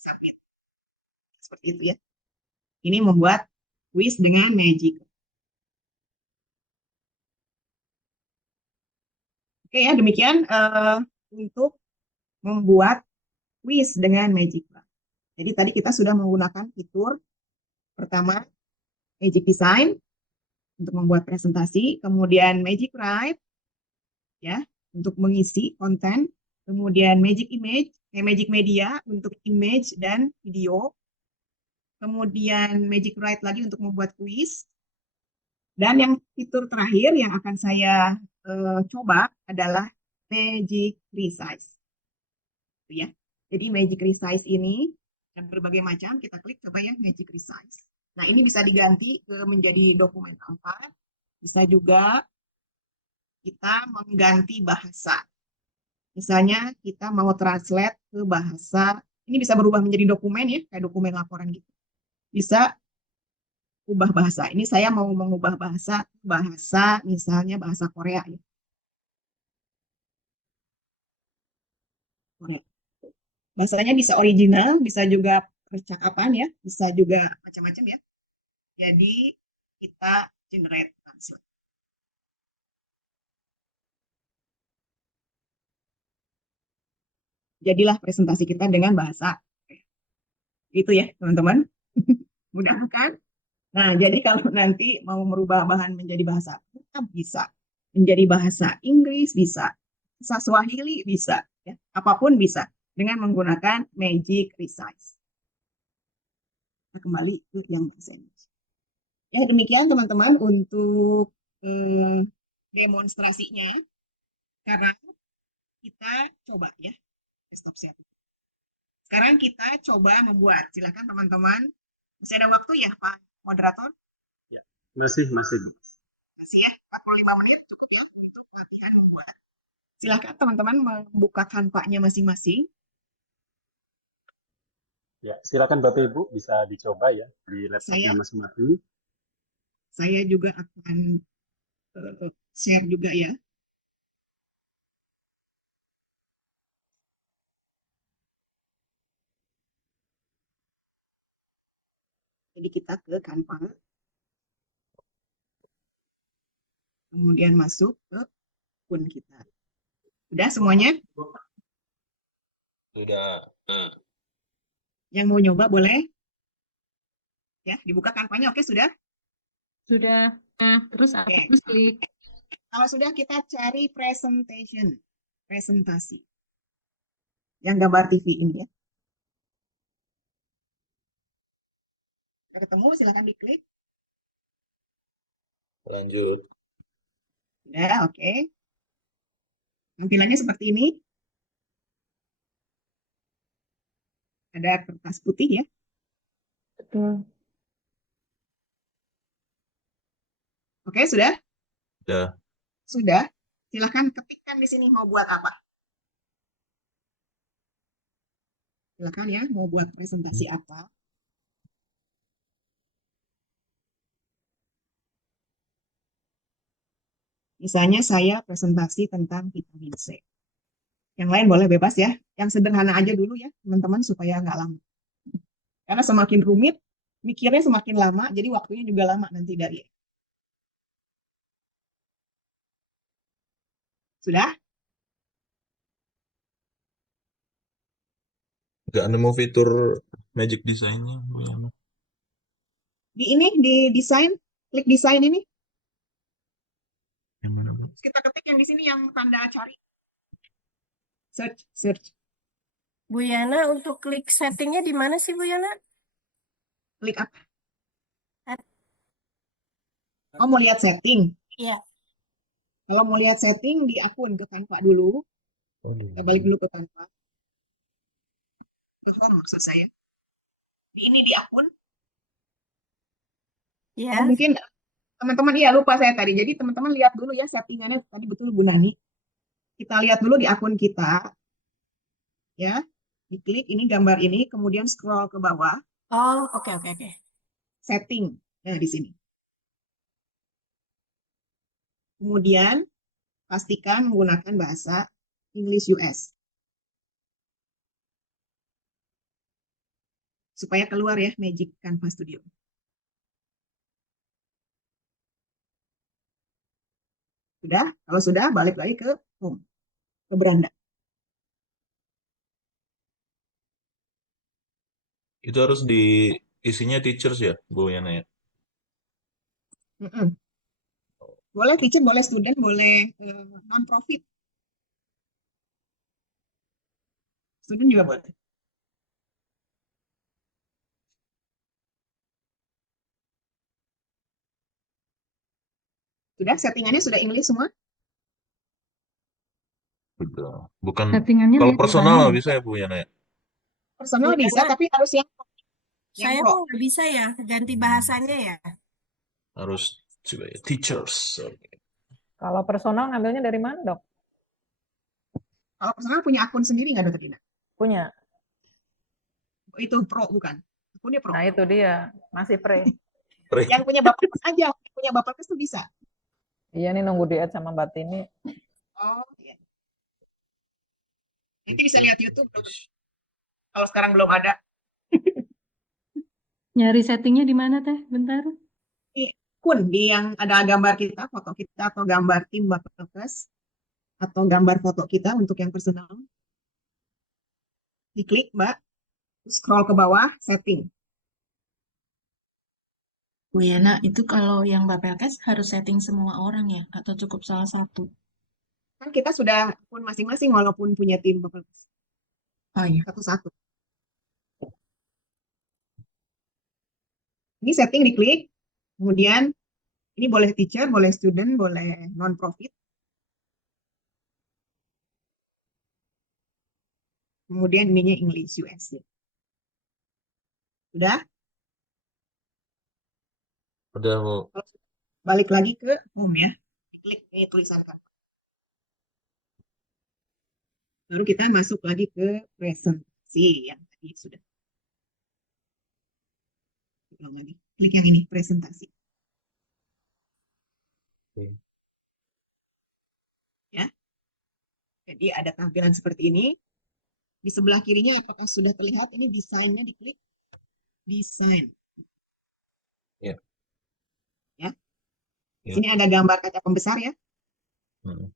Submit. Seperti itu ya. Ini membuat kuis dengan Magic. Oke ya, demikian untuk membuat kuis dengan Magic. Jadi tadi kita sudah menggunakan fitur pertama Magic Design untuk membuat presentasi, kemudian Magic Write ya untuk mengisi konten, kemudian Magic Image, Magic Media untuk image dan video, kemudian Magic Write lagi untuk membuat kuis, dan yang fitur terakhir yang akan saya coba adalah Magic Resize. Ya. Jadi Magic Resize ini ada berbagai macam, kita klik coba ya Magic Resize. Nah, ini bisa diganti menjadi dokumen tempat, bisa juga kita mengganti bahasa. Misalnya kita mau translate ke bahasa, ini bisa berubah menjadi dokumen ya, kayak dokumen laporan gitu. Bisa ubah bahasa. Ini saya mau mengubah bahasa misalnya bahasa Korea ya. Korea. Bahasanya bisa original, bisa juga percakapan ya, bisa juga macam-macam ya. Jadi kita generate translate. Jadilah presentasi kita dengan bahasa Korea. Gitu ya teman-teman. Mudah-mudahan. Nah, jadi kalau nanti mau merubah bahan menjadi bahasa Arab bisa, menjadi bahasa Inggris bisa, bahasa Swahili bisa, ya. Apapun bisa dengan menggunakan Magic Resize. Kita kembali ke yang bahasa Inggris. Ya, demikian teman-teman untuk demonstrasinya. Sekarang kita coba ya, stop share. Sekarang kita coba membuat. Silakan teman-teman. Masih ada waktu ya, Pak Moderator? Ya, masih. Masih ya, 45 menit cukup ya untuk latihan membuat. Silakan teman-teman membuka kanvanya masing-masing. Ya, silakan Bapak Ibu bisa dicoba ya di laptopnya Saya masing-masing. saya juga akan share juga ya. Jadi kita ke Canva, kemudian masuk ke akun kita. Udah semuanya? Sudah. Yang mau nyoba boleh? Ya, dibuka Canva-nya. Oke, sudah? Sudah. Terus apa? Oke. Terus klik. Kalau sudah kita cari presentation, presentasi. Yang gambar TV ini ya. Udah ketemu, silakan diklik. Lanjut. Udah, oke. Tampilannya seperti ini. Ada kertas putih ya. Betul. Oke, sudah? Sudah. Sudah. Silakan ketikkan di sini mau buat apa. Silakan ya, mau buat presentasi apa. Misalnya saya presentasi tentang vitamin C. Yang lain boleh bebas ya. Yang sederhana aja dulu ya, teman-teman, supaya nggak lama. Karena semakin rumit, mikirnya semakin lama, jadi waktunya juga lama nanti dari. Sudah? Nggak nemu fitur Magic Design-nya, Bu Yana. Di ini, di desain, klik desain ini. Yang mana, Bu? Terus kita ketik yang di sini yang tanda cari. Search. Bu Yana, untuk klik settingnya di mana sih Bu Yana? Klik apa? Oh, mau lihat setting? Iya. Kalau mau lihat setting, di akun ke Canva dulu. Oh, Kita balik dulu ke Canva. Ke home maksud saya. Di ini di akun. Iya. Oh, mungkin teman-teman, iya lupa saya tadi. Jadi teman-teman lihat dulu ya settingannya tadi betul Bu Nani. Kita lihat dulu di akun kita. Ya, diklik ini gambar ini, kemudian scroll ke bawah. Oh, oke. Setting. Nah, di sini. Kemudian pastikan menggunakan bahasa English US. Supaya keluar ya Magic Canva Studio. Sudah? Kalau sudah, balik lagi ke home, ke beranda. Itu harus di isinya teachers ya, Bu Yana ya? Mm-mm. Boleh teacher, boleh student, boleh non-profit. Student juga boleh. Sudah, settingannya sudah English semua? Sudah. Bukan. Settingannya Kalau lihat personal mana? nggak bisa ya, Bu Yana ya? Personal Bu bisa, Yana, tapi harus yang saya pro. kok nggak bisa ya ganti bahasanya ya. Harus coba ya. Teachers. Oke. Kalau personal ngambilnya dari mana, Dok? Kalau personal punya akun sendiri nggak, Dokter Dina? Punya. Itu pro bukan? Akunnya pro. Nah, itu dia. Masih pre. Yang punya Bapak aja, yang punya Bapak itu bisa. Iya nih nunggu di-add sama Mbak Tini. Oh, iya. Nanti bisa lihat YouTube, Dokter. Kalau sekarang belum ada. Nyari settingnya di mana Teh? Bentar. Di akun, di yang ada gambar kita, foto kita, atau gambar tim Bapak atau gambar foto kita untuk yang personal. Diklik, Mbak. Scroll ke bawah, setting. Bu Yana, itu kalau yang Bapelkes harus setting semua orang ya? Atau cukup salah satu? Kan kita sudah akun masing-masing walaupun punya tim Bapak. Oh iya. Satu-satu. Ini setting diklik. Kemudian ini boleh teacher, boleh student, boleh non-profit. Kemudian ininya English US. Sudah? Udah, Bu. Balik lagi ke home ya. Klik ini tulisan kan. Baru kita masuk lagi ke presentasi yang tadi sudah. ulang lagi. Klik yang ini, presentasi. Oke. Ya. Jadi ada tampilan seperti ini. Di sebelah kirinya apakah sudah terlihat? Ini desainnya, diklik desain. Ya. Ya. Di Ya. sini ada gambar kaca pembesar ya. Hmm.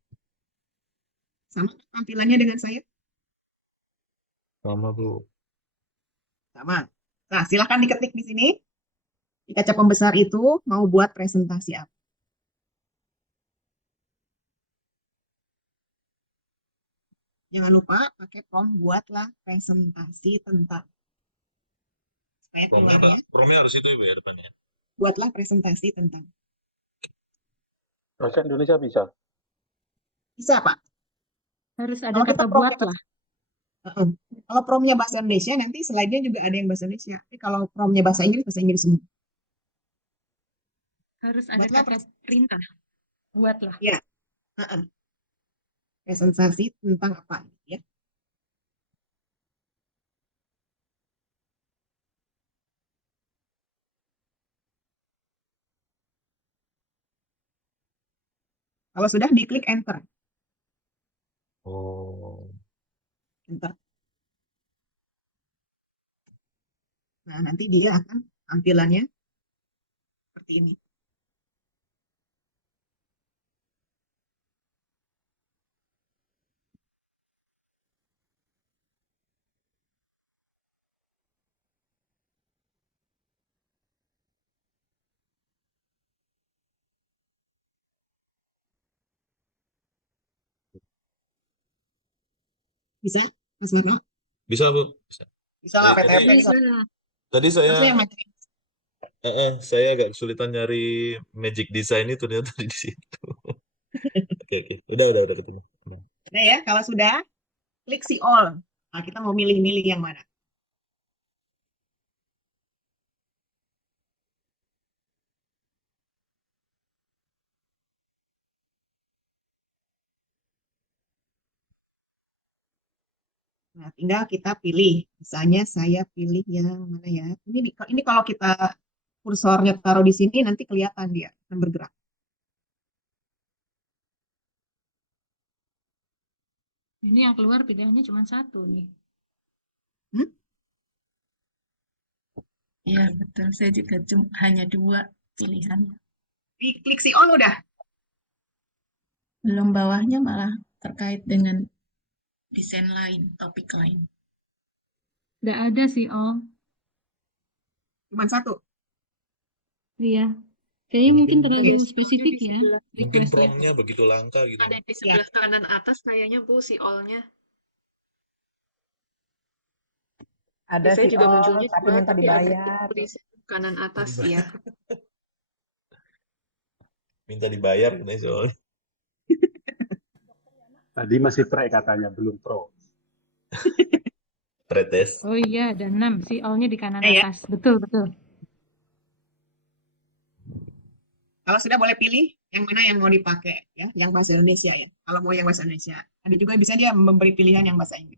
Sama tampilannya dengan saya. Sama, Bu. Sama. Nah, silahkan diketik di sini. Di kaca pembesar itu mau buat presentasi apa. Jangan lupa pakai prompt buatlah presentasi tentang. Supaya keluarnya, Promnya harus itu, Ibu, ya, depannya. buatlah presentasi tentang. Bahasa Indonesia bisa. Bisa, Pak. Harus ada Kalau kita kata prompt buat lah. Kalau prompt-nya bahasa Indonesia, nanti slide-nya juga ada yang bahasa Indonesia. Tapi kalau prompt-nya bahasa Inggris semua. Harus ada Buatlah kata perintah. Buat lah. Ya. Presentasi tentang apa ya? Kalau sudah diklik enter. Oh. Enter. Nah, nanti dia akan tampilannya seperti ini. Bisa, Mas Marno? Bisa, Bu. Bisa. Bisa lah, Tadi, PTP. Bisa. tadi saya Harusnya yang macam ini. saya agak kesulitan nyari magic design itu ternyata di situ. Oke, oke. Udah ketemu. Nah ya, kalau sudah, klik see all. Nah, kita mau milih-milih yang mana. Nah, tinggal kita pilih. Misalnya saya pilih yang mana ya. Ini kalau kita kursornya taruh di sini, nanti kelihatan dia akan bergerak. Ini yang keluar pilihannya cuma satu nih. Iya, betul. Saya juga hanya 2 pilihan. Klik see all udah. Belum, bawahnya malah terkait dengan desain lain, topik lain. Nggak ada sih, Om. Cuma satu. Iya. Kayaknya mungkin terlalu Yes. spesifik ya Mungkin request-nya. promnya begitu langka gitu. Ada di sebelah kanan atas kayaknya Bu si all-nya. Ada Biasanya sih, juga oh, munculnya tapi dua, minta tapi ada dibayar. di kanan atas ya. Minta dibayar nih soalnya. Tadi masih pre katanya, belum pro. Pretest. Oh iya, ada 6 sih, all-nya di kanan Ya. atas. Betul, betul. Kalau sudah boleh pilih yang mana yang mau dipakai ya, yang bahasa Indonesia ya. Kalau mau yang bahasa Indonesia, ada juga bisa dia memberi pilihan yang bahasa Inggris.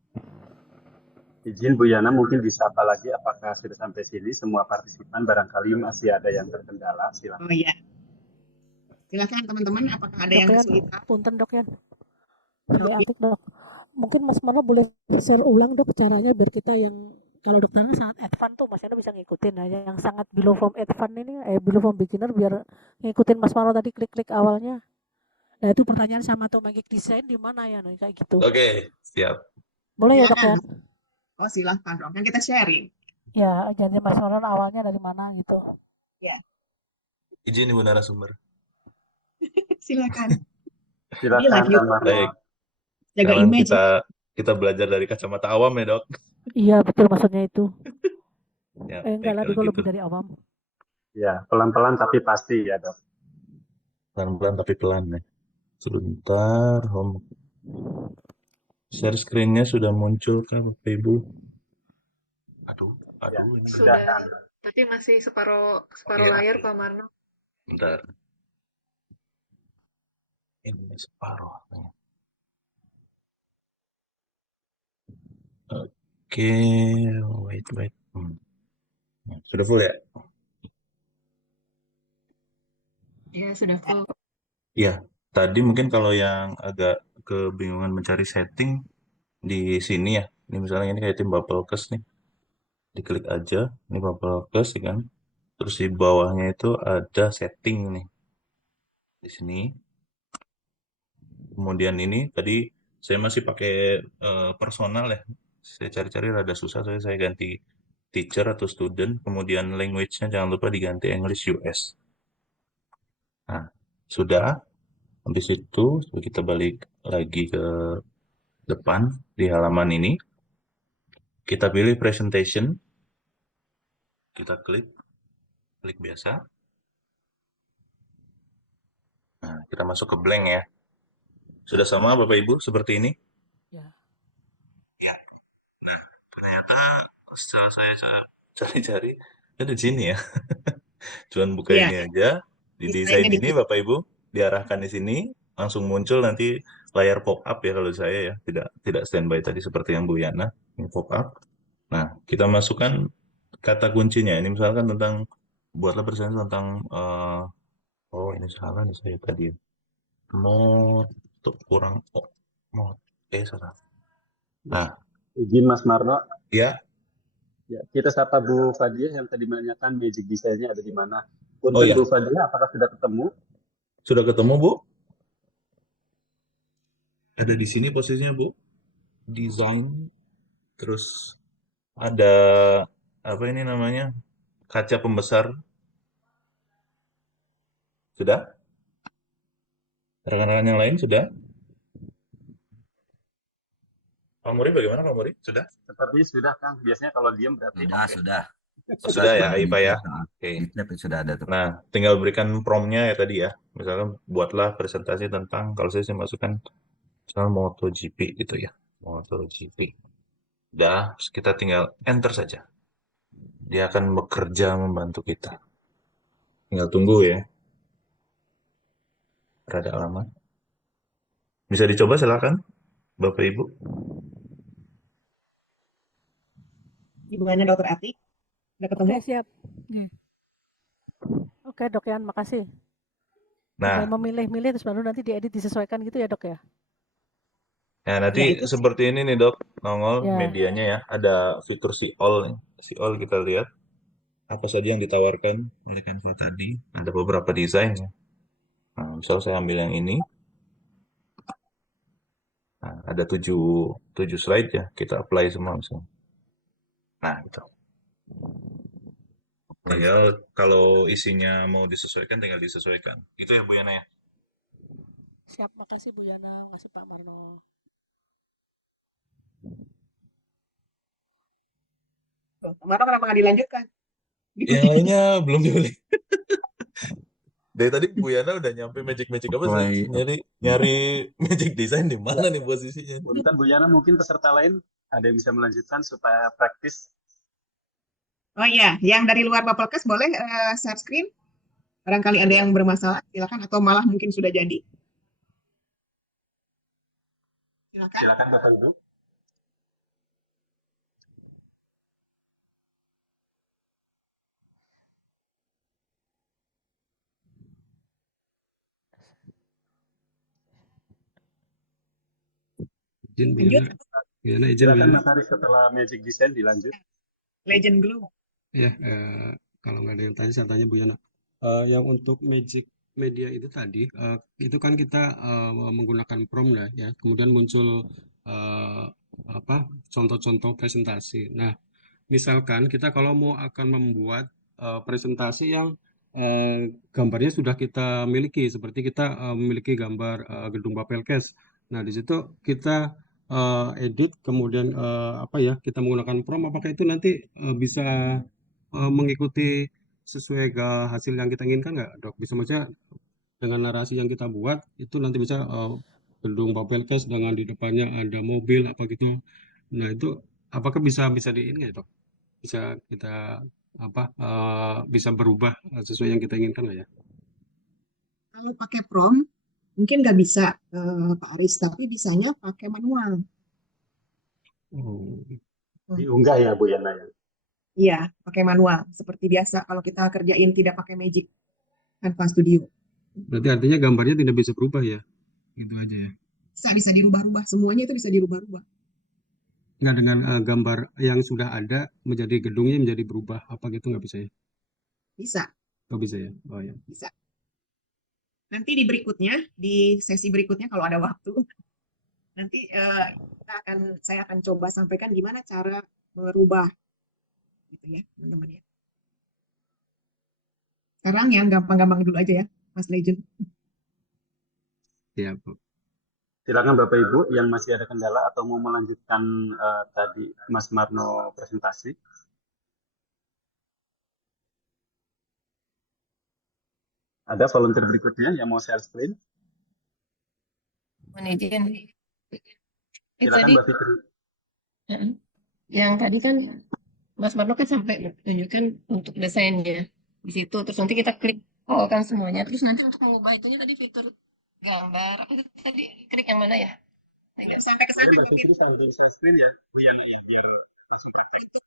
Izin Bu Yana, mungkin disapa lagi apakah sudah sampai sini semua partisipan, barangkali masih ada yang terkendala, silakan. Oh iya. Silakan teman-teman, apakah ada yang kesulitan? Punten dok Yan. Atik dok. Mungkin Mas Mano boleh share ulang dok caranya biar kita yang kalau dokternya sangat advance tuh Mas Yana bisa ngikutin aja. Yang sangat below form advance ini below form beginner biar ngikutin Mas Mano tadi klik-klik awalnya. Nah itu pertanyaan sama tuh magic design di mana ya nih kayak gitu. Oke, siap. Boleh ya dok ya? Oh silakan dong, kan kita sharing. Ya jadi Mas Mano awalnya dari mana gitu. Ya. Izin Ibu narasumber. Silakan. Silakan Ini live Kang Marno. Baik. Jaga Sekarang image. kita belajar dari kacamata awam ya, Dok. Iya betul maksudnya itu. Ya, Enggak lah kalau kalau gitu. lebih dari awam. Ya, pelan-pelan tapi pasti ya dok. Pelan-pelan tapi pelan ya. Sebentar, home. Share screen-nya sudah muncul kan, Bapak Ibu? Aduh, Ya, ini. Sudah, silakan. tapi masih separuh Iya. layar Pak Marno. Bentar. Ini separuh. Oke, wait. Sudah full ya? Ya, sudah full. Ya, tadi mungkin kalau yang agak kebingungan mencari setting di sini ya. Ini misalnya ini kayak tim Bubblecast nih. Diklik aja, ini Bubblecast ya kan. Terus di bawahnya itu ada setting nih. Di sini. Kemudian ini tadi saya masih pakai personal ya. Saya cari-cari rada susah, saya ganti teacher atau student. Kemudian language-nya jangan lupa diganti English US. Nah, sudah. Habis itu kita balik lagi ke depan di halaman ini. Kita pilih presentation. Kita klik biasa. Nah, kita masuk ke blank ya. Sudah sama Bapak Ibu seperti ini? Ya. Ya. Nah, ternyata setelah saya cari-cari, ada di sini ya. Cuman buka Iya, ini aja, di desain desainnya di ini Bapak Ibu diarahkan di sini, langsung muncul nanti layar pop up ya kalau saya ya, tidak standby tadi seperti yang Bu Yana, ini pop up. Nah, kita masukkan kata kuncinya. Ini misalkan tentang buatlah presentasi tentang oh ini salah nih saya tadi ya. Tuh kurang mod salah. Nah, Izin Mas Marno, ya. ya, kita sapa Bu Fadia yang tadi menanyakan magic desainnya ada di mana. Oh Untuk ya, Bu Fadia, apakah sudah ketemu? sudah ketemu Bu? Ada di sini posisinya Bu. Design, terus ada apa ini namanya? Kaca pembesar. Sudah? Rekan-rekan yang lain sudah? Pak Muri bagaimana Pak Muri? Sudah? Seperti sudah, Kang. Biasanya kalau diam berarti oke. Sudah. Oh, sudah ya, Di IPA ya. chat, Oke. di chat sudah ada tuh. Nah, tinggal berikan promnya ya tadi ya. Misalkan buatlah presentasi tentang, kalau saya masukkan misalnya MotoGP gitu ya. MotoGP. Udah, terus kita tinggal enter saja. Dia akan bekerja membantu kita. Tinggal tunggu ya. Rada lama. Bisa dicoba silakan, Bapak Ibu. Gimana Dokter Ati? Udah ketemu? Oke, siap. Oke, Dok Yan, makasih. Nah, Tinggal memilih-milih terus baru nanti diedit disesuaikan gitu ya, Dok ya? ya Ya nanti itu sih. seperti ini nih Dok, nongol Ya. medianya ya. Ada fitur see all nih. See all kita lihat apa saja yang ditawarkan oleh Canva tadi. Ada beberapa desain ya. Nah, misal saya ambil yang ini. Nah, ada 7 slide ya. Kita apply semua misalnya. Nah, gitu. Tinggal kalau isinya mau disesuaikan, tinggal disesuaikan. Itu ya Bu Yana ya. Siap, makasih Bu Yana, makasih Pak Marno. Kemarin kenapa nggak dilanjutkan? Yang lainnya belum dibeli. Dari tadi Bu Yana udah nyampe magic apa sih? Nyari magic design di mana nih posisinya? Punten Bu Yana, mungkin peserta lain ada yang bisa melanjutkan supaya praktis. Oh iya, yang dari luar Bapelkes boleh share screen? Barangkali ada yang bermasalah, silakan. Atau malah mungkin sudah jadi. Silakan. Silakan Bapak Ibu. Izin Bu Lanjut. Yana, izin Bu Silakan Yana. Mas Ari, setelah magic design dilanjut. Legend Glue. Ya, kalau nggak ada yang tanya, saya tanya Bu Yana. Yang untuk magic media itu tadi, itu kan kita menggunakan prompt ya, kemudian muncul contoh-contoh presentasi. Nah, misalkan kita kalau mau akan membuat presentasi yang gambarnya sudah kita miliki, seperti kita memiliki gambar gedung Bapelkes. Nah, di situ kita edit, kemudian kita menggunakan prompt, apakah itu nanti bisa mengikuti sesuai hasil yang kita inginkan nggak, Dok? Bisa maksudnya dengan narasi yang kita buat itu nanti bisa gedung Bapelkes dengan di depannya ada mobil apa gitu. Nah, itu apakah bisa di ini ya, Dok? Bisa kita bisa berubah sesuai yang kita inginkan nggak ya? Kalau pakai prompt, mungkin nggak bisa Pak Aris, tapi bisanya pakai manual. Diunggah ya Bu Yana ya? Iya, pakai manual. Seperti biasa kalau kita kerjain tidak pakai Magic Canva Studio. Berarti artinya gambarnya tidak bisa berubah ya? Gitu aja ya. Bisa dirubah-rubah, semuanya itu bisa dirubah-rubah. Nggak dengan gambar yang sudah ada menjadi gedungnya menjadi berubah apa gitu nggak bisa ya? Bisa, Oh bisa ya? Oh ya. bisa. Nanti di berikutnya, di sesi berikutnya kalau ada waktu, nanti saya akan coba sampaikan gimana cara merubah, gitu ya, teman-teman ya. Sekarang yang gampang-gampang dulu aja ya, Mas Legend. Siap. Silakan Bapak Ibu yang masih ada kendala atau mau melanjutkan tadi Mas Marno presentasi. Ada volunteer berikutnya yang mau share screen? Mohon izin. Silakan Tadi Mbak Fitri. yang tadi kan Mas Marno kan sampai tunjukkan untuk desainnya di situ. Terus nanti kita klik kan semuanya. Terus nanti untuk mengubah itunya tadi fitur gambar. Apa itu tadi klik yang mana ya? Belum sampai ke sana, Boleh Mbak Fitri sambil share screen ya, Bu Yana ya, biar langsung praktek.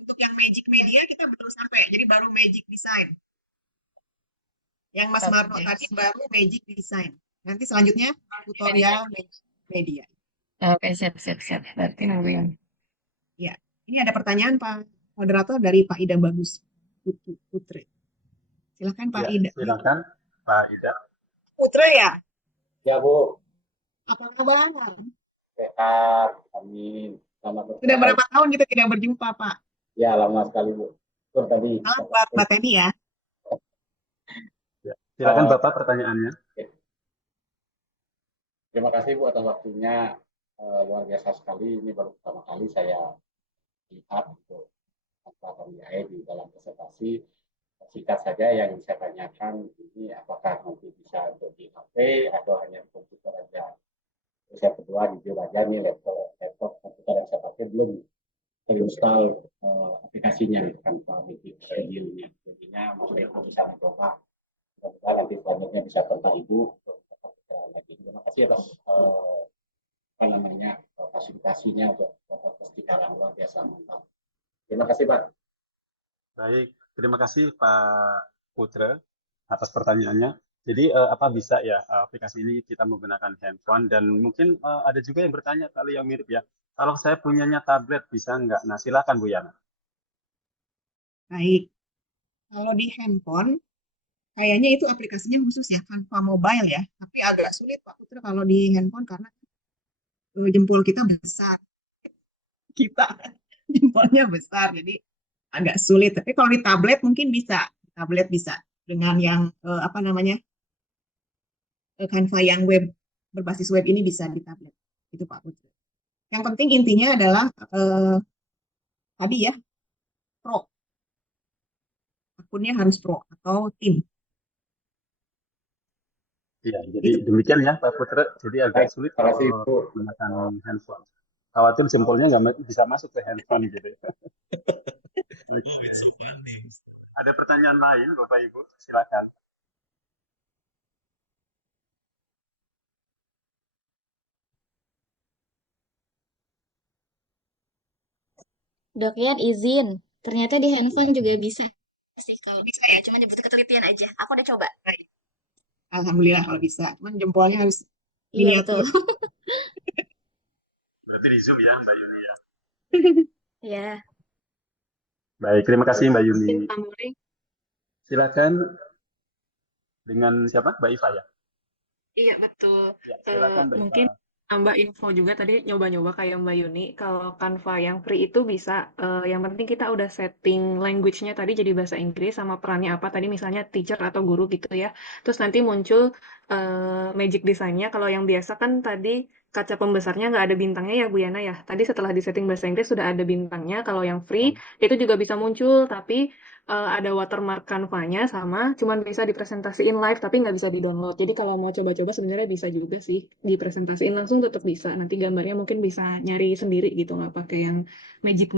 Untuk yang Magic Media kita belum sampai, jadi baru Magic Design. Yang Mas Marno tadi baru Magic Design. Nanti selanjutnya tutorial Magic Media. Oke, siap. Berarti nungguin. Ya, ini ada pertanyaan Pak Moderator dari Pak Ida Bagus Putri. Silakan Pak Ida. Silakan Pak Ida. Putra ya? Ya Bu, Apa kabar? sehat, amin. Selamat Sudah berpuasa. berapa tahun kita tidak berjumpa Pak? Ya lama sekali Bu. Tur tadi. Salam buat Mbak Teni ya. Silakan Bapak pertanyaannya. Terima kasih Bu atas waktunya. Luar biasa sekali. Ini baru pertama kali saya lihat untuk KPI di dalam presentasi. Singkat saja yang saya tanyakan ini apakah nanti bisa untuk di HP atau hanya komputer aja. Terus yang kedua jujur aja nih laptop komputer yang saya pakai belum terinstall aplikasinya tanpa videonya. Jadinya maksudnya aku bisa mencoba. Semoga nanti selanjutnya bisa kontak Ibu untuk lagi. Terima kasih atas fasilitasinya untuk persidangan luar biasa mantap. Terima kasih Pak. Baik, terima kasih Pak Putra atas pertanyaannya. Jadi apa bisa ya aplikasi ini kita menggunakan handphone, dan mungkin ada juga yang bertanya kalau yang mirip ya. Kalau saya punyanya tablet bisa nggak? Nah silakan Bu Yana. Baik. Kalau di handphone, kayaknya itu aplikasinya khusus ya, Canva Mobile ya. Tapi agak sulit Pak Putra kalau di handphone karena jempol kita besar. Kita jempolnya besar, jadi agak sulit. Tapi kalau di tablet mungkin bisa. Tablet bisa dengan yang Canva yang web berbasis web ini bisa di tablet. Itu Pak Putra. Yang penting intinya adalah tadi ya, pro. Akunnya harus pro atau tim. Iya, jadi demikian ya Pak Putra. Jadi agak sulit kalau menggunakan handphone. Khawatir jempolnya nggak bisa masuk ke handphone gitu. Ada pertanyaan lain Bapak Ibu? Silakan. Dok Yan izin, ternyata di handphone juga bisa sih kalau bisa ya, cuma butuh ketelitian aja. Aku udah coba. Alhamdulillah kalau bisa, cuman jempolnya harus Iya betul. Berarti di Zoom ya Mbak Yuni ya. Ya. Baik, terima kasih Mbak Yuni. Pak Muri. Silakan dengan siapa? Mbak Iva ya? Iya, betul. Ya, silakan Mbak Mungkin Iva. tambah info juga tadi nyoba-nyoba kayak Mbak Yuni. Kalau Canva yang free itu bisa, yang penting kita udah setting language-nya tadi jadi bahasa Inggris sama perannya apa tadi misalnya teacher atau guru gitu ya. Terus nanti muncul magic design-nya. Kalau yang biasa kan tadi kaca pembesarnya nggak ada bintangnya ya Bu Yana ya. Tadi setelah disetting bahasa Inggris sudah ada bintangnya. Kalau yang free itu juga bisa muncul tapi ada watermark Canva-nya sama, cuman bisa dipresentasiin live tapi nggak bisa di-download. Jadi kalau mau coba-coba sebenarnya bisa juga sih dipresentasiin langsung tetap bisa. Nanti gambarnya mungkin bisa nyari sendiri gitu, nggak pakai yang magic.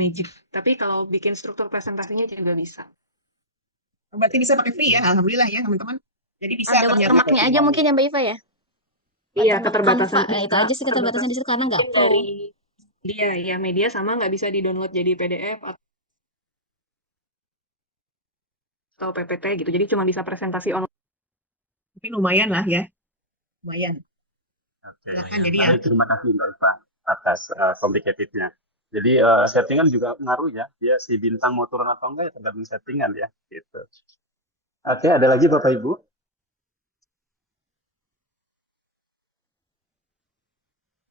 Tapi kalau bikin struktur presentasinya juga bisa. Berarti bisa pakai free ya, alhamdulillah ya teman-teman. Jadi bisa Ada watermarknya aja mungkin ya Mbak Iva ya? Iya, Watermark keterbatasan Canva. Nah, itu aja sih keterbatasan di situ karena nggak pro. dari media sama nggak bisa di-download jadi PDF atau PPT gitu. Jadi cuma bisa presentasi online. Tapi lumayan lah ya, lumayan. Oke, Silakan lumayan. jadi baik, terima kasih Mbak Eva atas complicated-nya. Jadi settingan juga ngaruh ya, dia si bintang mau turun atau enggak ya tergantung settingan ya, gitu. Oke, ada lagi Bapak Ibu?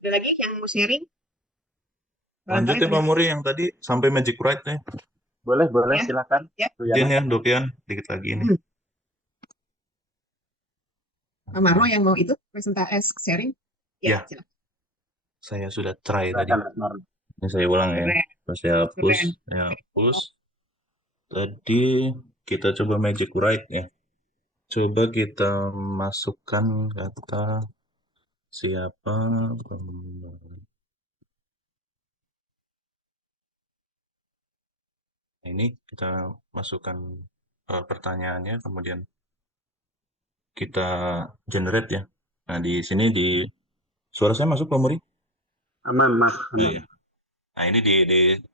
Ada lagi yang mau sharing? Lanjut Barangkali ya Pak ternyata Muri yang tadi sampai Magic Write ya. Boleh, boleh, ya, silakan. ya. Bu Mungkin Yana. ya Dokian dikit lagi ini. Pak Marno yang mau itu presentasi sharing? Ya, Ya, silakan. saya sudah try tadi. Silakan Mas Marno. Ini saya ulang ya. Keren, Pas saya hapus, keren. saya hapus. Tadi kita coba Magic Write ya. Coba kita masukkan kata siapa pembalap. Ini kita masukkan pertanyaannya, kemudian kita generate ya. Nah, di sini di suara saya masuk Pak Muri? Aman, Mas. Nah, Aman. iya. Nah, ini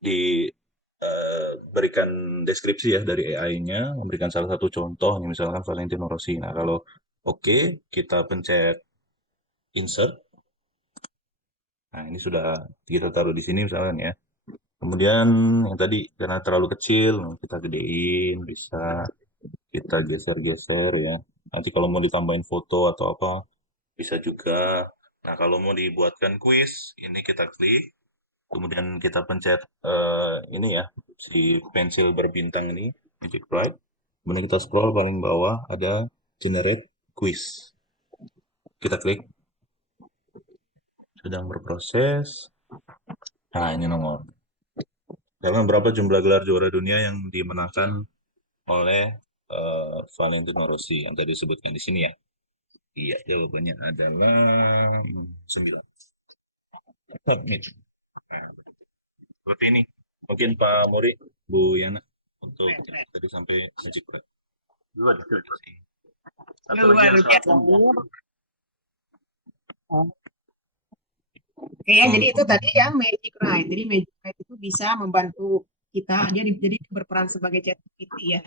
di berikan deskripsi ya dari AI-nya, memberikan salah satu contoh, nih, misalkan Valentino Rossi. Nah, kalau oke, kita pencet insert. Nah, ini sudah kita taruh di sini misalkan ya. Kemudian yang tadi karena terlalu kecil, nah, kita gedein, bisa kita geser-geser ya. Nanti kalau mau ditambahin foto atau apa, bisa juga. Nah, kalau mau dibuatkan quiz, ini kita klik. Kemudian kita pencet ini ya, si pensil berbintang ini, Magic Write. Kemudian kita scroll paling bawah, ada Generate Quiz. Kita klik, sedang berproses. Nah, ini nomor. Karena berapa jumlah gelar juara dunia yang dimenangkan oleh Valentino Rossi yang tadi disebutkan di sini ya? Iya, jawabannya adalah 9. Submit. Seperti ini. Mungkin Pak Muri, Bu Yana, untuk tadi sampai Magic Write. Good, good. Satu lagi Luar yang biasa. silakan. Oke ya, jadi itu tadi ya Magic Write. Jadi Magic Write itu bisa membantu kita jadi berperan sebagai ChatGPT ya,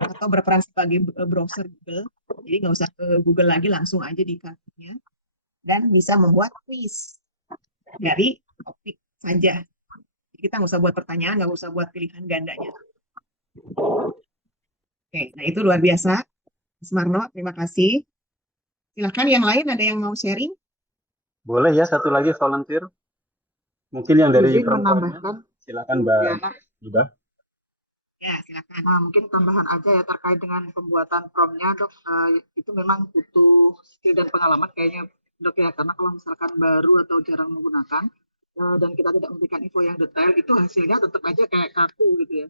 atau berperan sebagai browser Google. Jadi nggak usah ke Google lagi, langsung aja di kartunya dan bisa membuat quiz dari topik saja. Jadi kita nggak usah buat pertanyaan, nggak usah buat pilihan gandanya. Oke, nah itu luar biasa, Mas Marno. Terima kasih. Silahkan yang lain ada yang mau sharing? Boleh ya, satu lagi volunteer. Mungkin yang dari Izin perempuannya. menambahkan, Silakan Mbak ya, Ida. Ya, silakan. nah mungkin tambahan aja ya terkait dengan pembuatan promnya dok, itu memang butuh skill dan pengalaman kayaknya dok ya, karena kalau misalkan baru atau jarang menggunakan dan kita tidak memberikan info yang detail, itu hasilnya tetap aja kayak kaku gitu ya,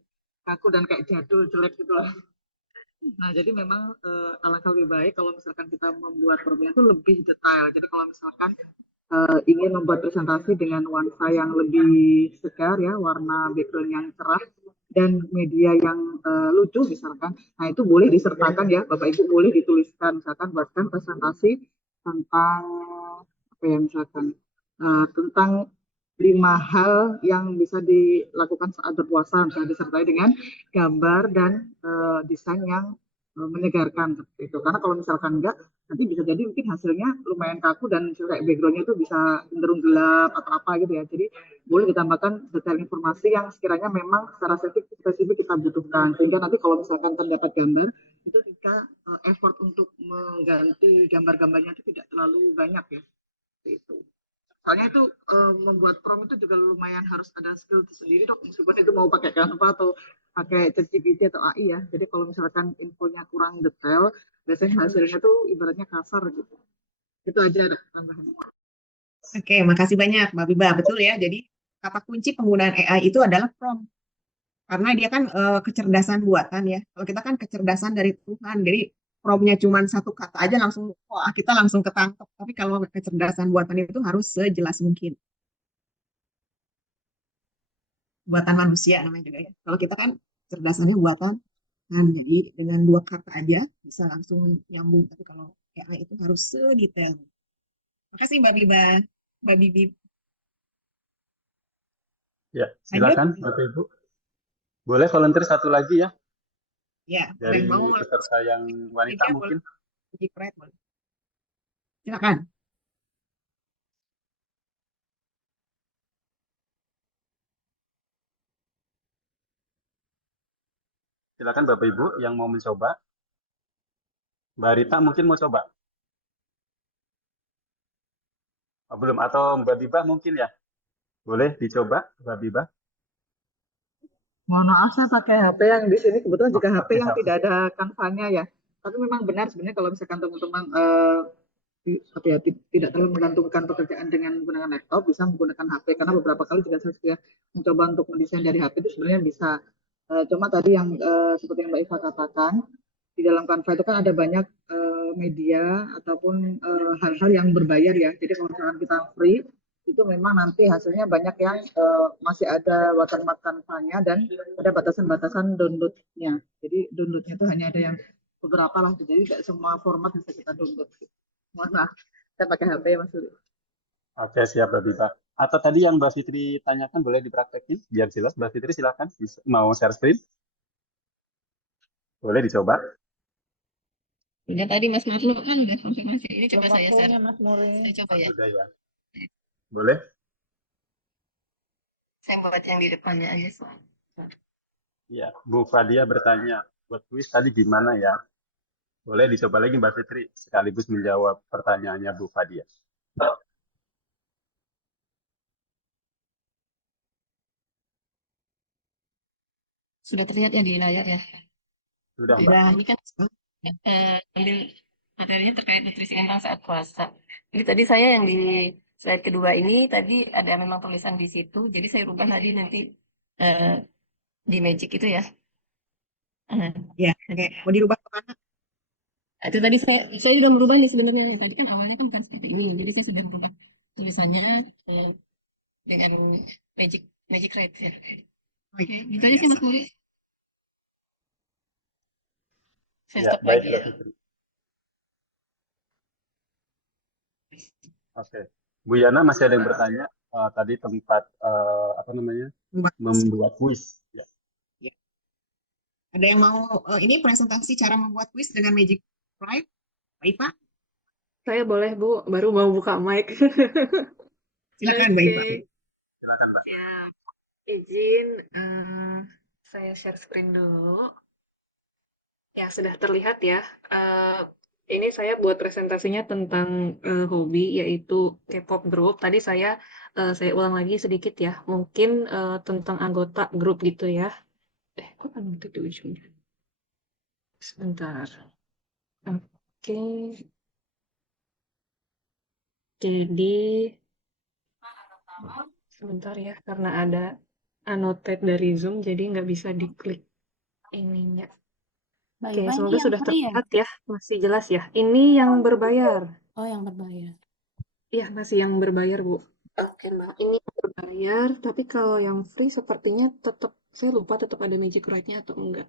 kaku dan kayak jadul, jelek gitu lah. Nah, jadi memang alangkah lebih baik kalau misalkan kita membuat promnya itu lebih detail. Jadi kalau misalkan ingin membuat presentasi dengan nuansa yang lebih segar ya, warna background yang cerah dan media yang lucu misalkan. Nah, itu boleh disertakan ya, Bapak Ibu boleh dituliskan misalkan buatkan presentasi tentang apa ya misalkan tentang 5 hal yang bisa dilakukan saat berpuasa, misalnya disertai dengan gambar dan desain yang menyegarkan seperti itu. Karena kalau misalkan enggak, nanti bisa jadi mungkin hasilnya lumayan kaku dan kayak backgroundnya itu bisa cenderung gelap atau apa gitu ya. Jadi boleh ditambahkan detail informasi yang sekiranya memang secara spesifik kita butuhkan. Sehingga nanti kalau misalkan terdapat gambar, itu jika effort untuk mengganti gambar-gambarnya itu tidak terlalu banyak ya. Seperti itu. Soalnya itu membuat prom itu juga lumayan harus ada skill tersendiri dok, meskipun itu mau pakai Canva atau pakai ChatGPT atau AI ya. Jadi kalau misalkan infonya kurang detail, biasanya hasilnya tuh ibaratnya kasar gitu. Itu aja ada tambahan. Oke, makasih banyak Mbak Biba. Betul ya, jadi kata kunci penggunaan AI itu adalah prompt. Karena dia kan kecerdasan buatan ya. Kalau kita kan kecerdasan dari Tuhan. Jadi promptnya cuma satu kata aja langsung, wah kita langsung ketangkep. Tapi kalau kecerdasan buatan itu harus sejelas mungkin. Buatan manusia namanya juga ya. Kalau kita kan cerdasannya buatan, kan jadi dengan 2 kata aja bisa langsung nyambung. Tapi kalau AI itu harus sedetail. Makasih Mbak Biba. Mbak Bibi. Ya, Lanjut. silakan Bapak Ibu. Boleh volunteer satu lagi ya, Ya, dari yang mau peserta yang wanita Lydia, mungkin. Magic Write boleh. Silakan. Silakan Bapak Ibu yang mau mencoba. Mbak Rita mungkin mau coba. Oh, belum, atau Mbak Biba mungkin ya? Boleh dicoba, Mbak Biba? Mohon maaf, saya pakai HP yang di sini kebetulan Oh, juga HP pakai yang HP. tidak ada Canva-nya ya. Tapi memang benar sebenarnya kalau misalkan teman-teman tidak terlalu menggantungkan pekerjaan dengan menggunakan laptop, bisa menggunakan HP. Karena beberapa kali juga saya sudah mencoba untuk mendesain dari HP itu sebenarnya bisa. Cuma tadi yang seperti yang Mbak Iva katakan, di dalam Canva itu kan ada banyak media ataupun hal-hal yang berbayar ya. Jadi kalau misalkan kita free, itu memang nanti hasilnya banyak yang masih ada watermark Canva-nya dan ada batasan-batasan download-nya. Jadi download-nya itu hanya ada yang beberapa lah. Jadi tidak semua format bisa kita download. Mohon maaf, saya pakai HP ya Mas Suri. Oke, siap Mbak Biba. Atau tadi yang Mbak Fitri tanyakan boleh dipraktekin biar jelas. Mbak Fitri silakan. Mau share screen? Boleh dicoba. Udah tadi Mas Marlo kan udah konfirmasi. Ini coba Belum saya share. waktunya, Mas Muri. Saya coba ya. Sudah ya. Boleh? Saya buat yang di depannya aja soal. Ya, Bu Fadia bertanya, buat kuis tadi gimana ya? Boleh dicoba lagi Mbak Fitri, sekaligus menjawab pertanyaannya Bu Fadia. Sudah terlihat ya di layar ya. Sudah Mbak. Sudah. Ini kan ambil materinya terkait nutrisi kandang saat puasa. Jadi tadi saya yang di slide kedua ini tadi ada memang tulisan di situ. Jadi saya rubah tadi nanti di Magic itu ya. Ya, oke. Mau dirubah ke mana? Itu tadi saya sudah merubah nih sebenarnya. Tadi kan awalnya kan bukan seperti ini. Jadi saya sudah merubah tulisannya dengan Magic Write ya. Oke, gitu aja sih Mas Muri. Saya Ya, stop baik lagi Mbak ya. Fitri. Oke. Bu Yana masih ada yang bertanya tadi tempat apa namanya membuat kuis. Ya. Ya. Ada yang mau ini presentasi cara membuat kuis dengan Magic Write? Mbak Iva? Saya boleh, Bu. Baru mau buka mic. Silakan Mbak Iva. Oke. Silakan Mbak. Ya, izin saya share screen dulu. Ya, sudah terlihat ya. Ini saya buat presentasinya tentang hobi, yaitu K-pop group. Tadi saya ulang lagi sedikit ya. Mungkin tentang anggota grup gitu ya. Kok kan itu ujungnya? Sebentar. Oke. Jadi, sebentar ya, karena ada annotate dari Zoom, jadi nggak bisa diklik ininya. Mbak Oke, Iva ini semoga yang sudah free ya? terlihat ya, masih jelas ya. Ini yang berbayar. Oh, yang berbayar. Iya, masih yang berbayar, Bu. Oke, Mbak. Ini yang berbayar, tapi kalau yang free sepertinya tetap, saya lupa tetap ada Magic Write-nya atau enggak.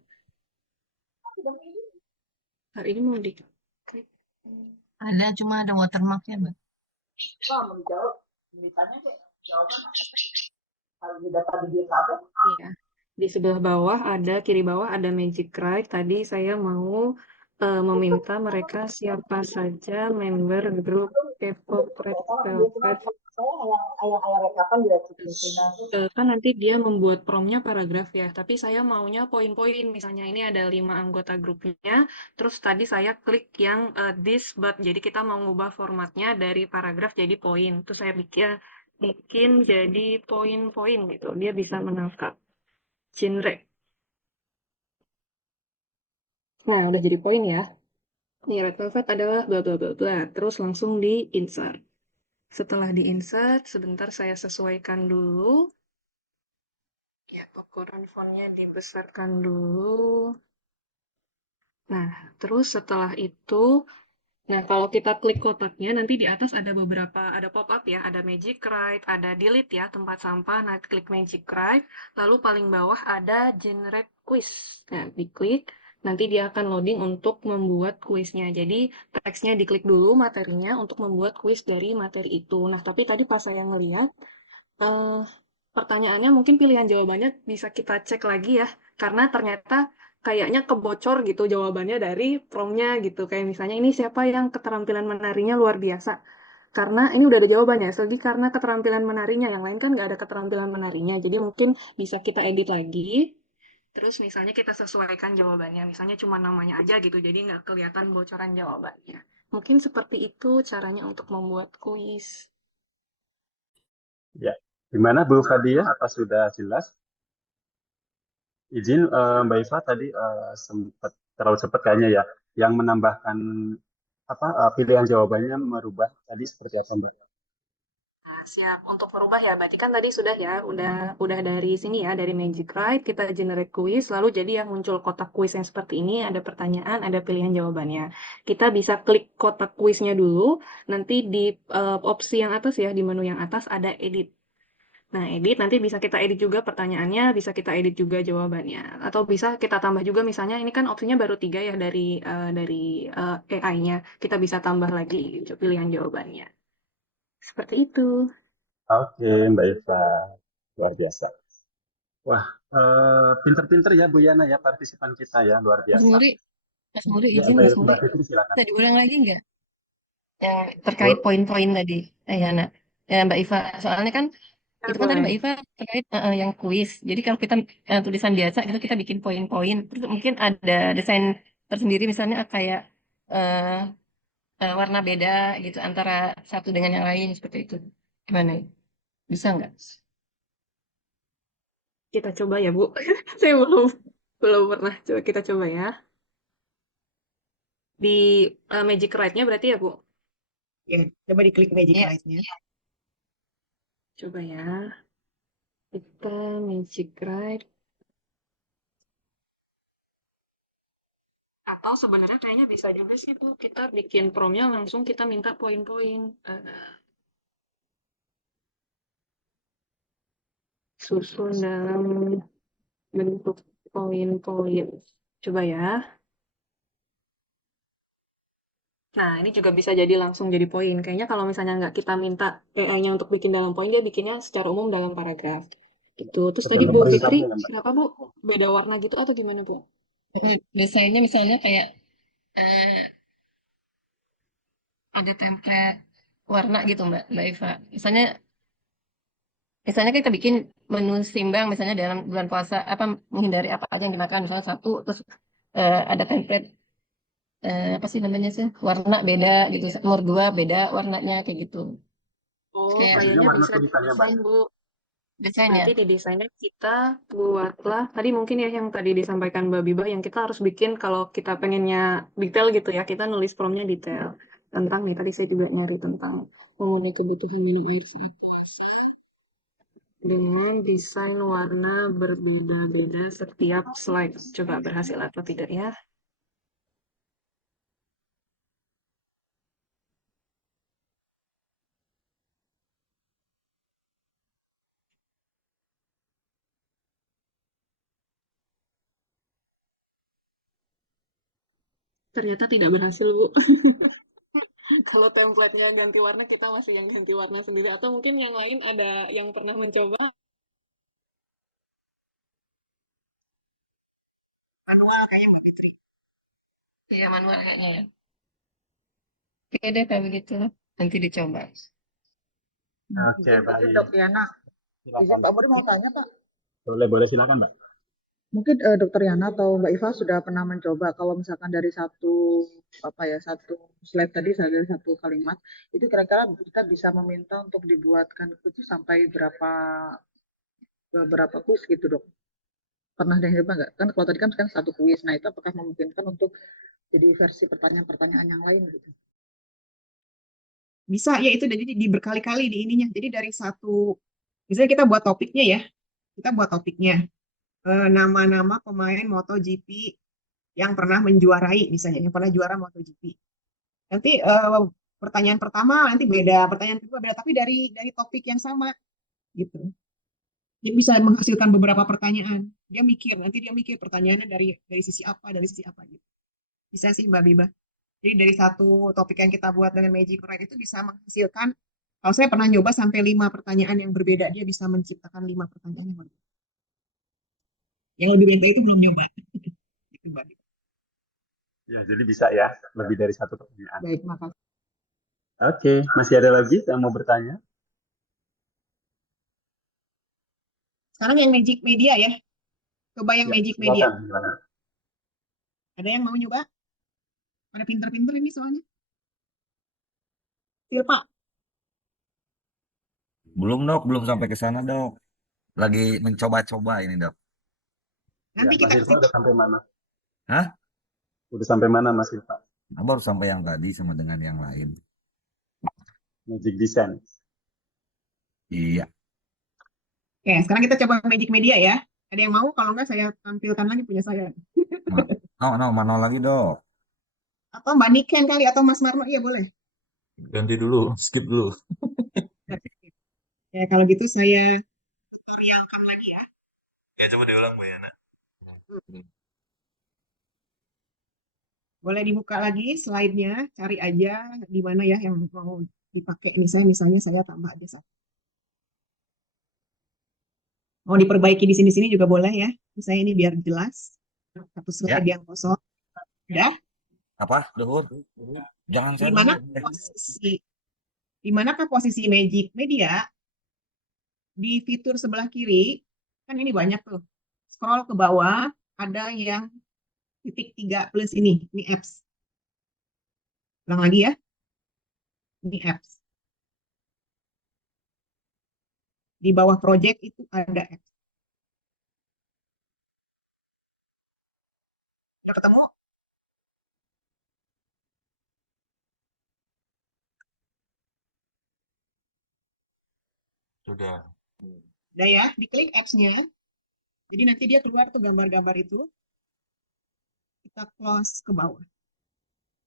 Hari ini mau di... Ada, cuma ada watermark-nya, Mbak. Iya. Di sebelah bawah ada, kiri bawah ada Magic Write. Tadi saya mau meminta mereka siapa saja member grup K-pop Red Velvet. Kan nanti dia membuat promnya paragraf ya, tapi saya maunya poin-poin. Misalnya ini ada 5 anggota grupnya, terus tadi saya klik yang this but, jadi kita mau ngubah formatnya dari paragraf jadi poin. Terus saya bikin jadi poin-poin gitu. Dia bisa menangkap genre. Nah, udah jadi poin ya. Ini Red Velvet adalah bla bla bla bla. Terus langsung di insert. Setelah di insert, sebentar saya sesuaikan dulu. Ya, ukuran fontnya dibesarkan dulu. Nah, terus setelah itu, nah kalau kita klik kotaknya, nanti di atas ada ada pop-up ya, ada Magic Write, ada delete ya, tempat sampah. Nah, klik Magic Write, lalu paling bawah ada generate quiz. Nah, diklik, nanti dia akan loading untuk membuat kuisnya. Jadi, teksnya diklik dulu materinya untuk membuat kuis dari materi itu. Nah, tapi tadi pas saya ngeliat, pertanyaannya mungkin pilihan jawabannya bisa kita cek lagi ya, karena ternyata kayaknya kebocor gitu jawabannya dari promnya gitu. Kayak misalnya ini siapa yang keterampilan menarinya luar biasa. Karena ini udah ada jawabannya, selagi karena keterampilan menarinya, yang lain kan nggak ada keterampilan menarinya. Jadi mungkin bisa kita edit lagi, terus misalnya kita sesuaikan jawabannya. Misalnya cuma namanya aja gitu, jadi nggak kelihatan bocoran jawabannya. Mungkin seperti itu caranya untuk membuat kuis. Ya, gimana Bu Fadia? Apa sudah jelas? Izin Mbak Iva tadi sempat terlalu cepat kayaknya ya, yang menambahkan apa pilihan jawabannya merubah tadi seperti apa Mbak? Nah, siap untuk merubah ya. Berarti kan tadi sudah ya, udah dari sini ya, dari Magic Write kita generate quiz, lalu jadi yang muncul kotak kuis yang seperti ini, ada pertanyaan, ada pilihan jawabannya. Kita bisa klik kotak kuisnya dulu, nanti di opsi yang atas ya, di menu yang atas ada edit. Nah, edit nanti bisa kita edit juga pertanyaannya, bisa kita edit juga jawabannya, atau bisa kita tambah juga misalnya ini kan opsinya baru 3 ya dari AI-nya, kita bisa tambah lagi pilihan jawabannya. Seperti itu. Oke Mbak Iva, luar biasa. Wah, pinter-pinter ya Bu Yana ya partisipan kita ya, luar Mas biasa. Muri, Mas Muri Ya izin Mas Muri, Mbak Fitri silakan. bisa diulang lagi nggak yang terkait poin-poin tadi, Yana? Ya Mbak Iva, soalnya kan itu kan tadi Mbak Boleh. Iva terkait yang kuis. Jadi kalau kita tulisan biasa itu kita bikin poin-poin, terus mungkin ada desain tersendiri misalnya kayak eh, warna beda gitu antara satu dengan yang lain seperti itu. Gimana? Bisa nggak? Kita coba ya, Bu. Saya belum pernah. Coba kita coba ya. Di Magic Write-nya berarti ya, Bu? Ya, coba diklik Magic Iya. Write-nya. Coba ya. Kita Magic Write. Atau sebenarnya kayaknya bisa juga sih, Bu. Kita bikin promnya langsung kita minta poin-poin. Susun dalam bentuk poin-poin. Coba ya. Nah, ini juga bisa jadi langsung jadi poin. Kayaknya kalau misalnya nggak kita minta AI-nya untuk bikin dalam poin, dia bikinnya secara umum dalam paragraf. Gitu. Terus tadi Sebelum Bu Fitri, perintahnya ya Mbak. kenapa Bu? Beda warna gitu atau gimana Bu? Desainnya misalnya kayak eh, ada template warna gitu Mbak Iva. Misalnya kita bikin menu seimbang misalnya dalam bulan puasa apa menghindari apa aja yang dimakan misalnya satu terus ada template apa sih namanya sih warna beda gitu nomor dua beda warnanya kayak gitu. Oh, Kayak kayaknya warna bisa tulisannya Mbak. didesain Bu. desainnya. Nanti di desainnya kita buatlah, tadi mungkin ya yang tadi disampaikan Mbak Biba, yang kita harus bikin kalau kita pengennya detail gitu ya, kita nulis promnya detail. Tentang nih, tadi saya juga nyari tentang memenuhi kebutuhan minum air saat puasa. Dengan desain warna berbeda-beda setiap slide. Coba berhasil atau tidak ya? Ternyata tidak berhasil, Bu. Kalau template-nya ganti warna, kita masih yang ganti warna sendiri. Atau mungkin yang lain ada yang pernah mencoba. Manual kayaknya Mbak Fitri. Iya manual kayaknya ya. Oke deh kalau begitu nanti dicoba. Oke, Izin baik. Dok Yana. Izin Silakan. Pak Muri mau tanya Pak. Boleh silakan Mbak. Mungkin Dokter Yana atau Mbak Iva sudah pernah mencoba kalau misalkan dari satu satu slide tadi dari satu kalimat itu kira-kira kita bisa meminta untuk dibuatkan itu sampai berapa kuis gitu Dok? Pernah ada yang coba nggak? Kan kalau tadi kan sekarang satu kuis, nah itu apakah memungkinkan untuk jadi versi pertanyaan-pertanyaan yang lain gitu? Bisa ya itu jadi berkali-kali di ininya. Jadi dari satu, misalnya kita buat topiknya ya, kita buat topiknya nama-nama pemain MotoGP yang pernah menjuarai misalnya, yang pernah juara MotoGP. Nanti pertanyaan pertama nanti beda, pertanyaan kedua beda, tapi dari topik yang sama gitu. Dia bisa menghasilkan beberapa pertanyaan. Nanti dia mikir pertanyaannya dari sisi apa gitu. Bisa sih Mbak Biba. Jadi dari satu topik yang kita buat dengan Magic Write itu bisa menghasilkan, kalau saya pernah nyoba sampai 5 pertanyaan yang berbeda, dia bisa menciptakan 5 pertanyaan yang berbeda. Yang lebih beda itu belum nyoba. Gitu, Mbak. Ya, jadi bisa ya, lebih dari satu pertanyaan. Baik, makasih. Oke, masih ada lagi yang mau bertanya? Sekarang yang Magic Media ya. Coba yang Ya, Magic Media. silakan. Ada yang mau nyoba? Pada pinter-pinter ini soalnya. Silpa. Belum dok, belum sampai ke sana dok. Lagi mencoba-coba ini dok. Ya, Nanti Mas kita Silva udah sampai mana? Hah? Udah sampai mana Mas Silva? Nah, baru sampai yang tadi sama dengan yang lain. Magic Design. Iya. Oke, sekarang kita coba Magic Media ya. Ada yang mau? Kalau enggak saya tampilkan lagi punya saya. Mana lagi dok? Atau Mbak Niken kali, atau Mas Marno. Iya boleh. Ganti dulu, skip dulu. Ya, kalau gitu saya tutorialkan lagi ya. Ya, coba diulang Bu Yana. Boleh dibuka lagi slide-nya, cari aja di mana ya yang mau dipakai. Misalnya saya tambah aja satu. Mau diperbaiki di sini-sini juga boleh ya. Misalnya ini biar jelas. Satu slide yang kosong. Udah? Apa, Duhur? Jangan saya Di dulu. manakah posisi Magic Media di fitur sebelah kiri? Kan ini banyak tuh. Scroll ke bawah, ada yang titik 3 plus ini apps. Ulang lagi ya. Ini apps. Di bawah project itu ada apps. Udah ketemu? Sudah. Udah ya, diklik apps-nya. Jadi nanti dia keluar tuh gambar-gambar itu. Kita close ke bawah.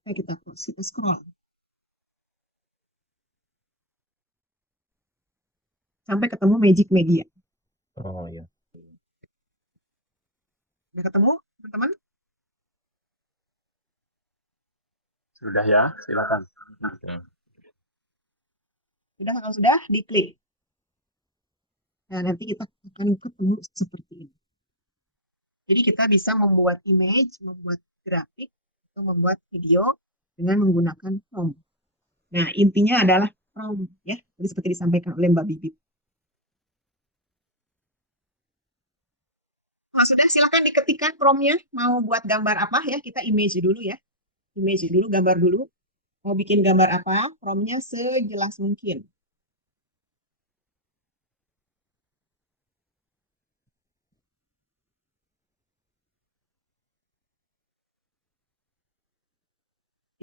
Kita close, kita scroll. Sampai ketemu Magic Media. Oh iya. Udah ketemu, teman-teman? Sudah ya, silakan. Sudah, kalau sudah, diklik. Nah, nanti kita akan ketemu seperti ini. Jadi kita bisa membuat image, membuat grafik, atau membuat video dengan menggunakan prompt. Nah, intinya adalah prompt ya. Jadi seperti disampaikan oleh Mbak Bibit. Nah, sudah silakan diketikkan promptnya. Mau buat gambar apa ya? Kita image dulu ya. Image dulu, gambar dulu. Mau bikin gambar apa? Promptnya sejelas mungkin.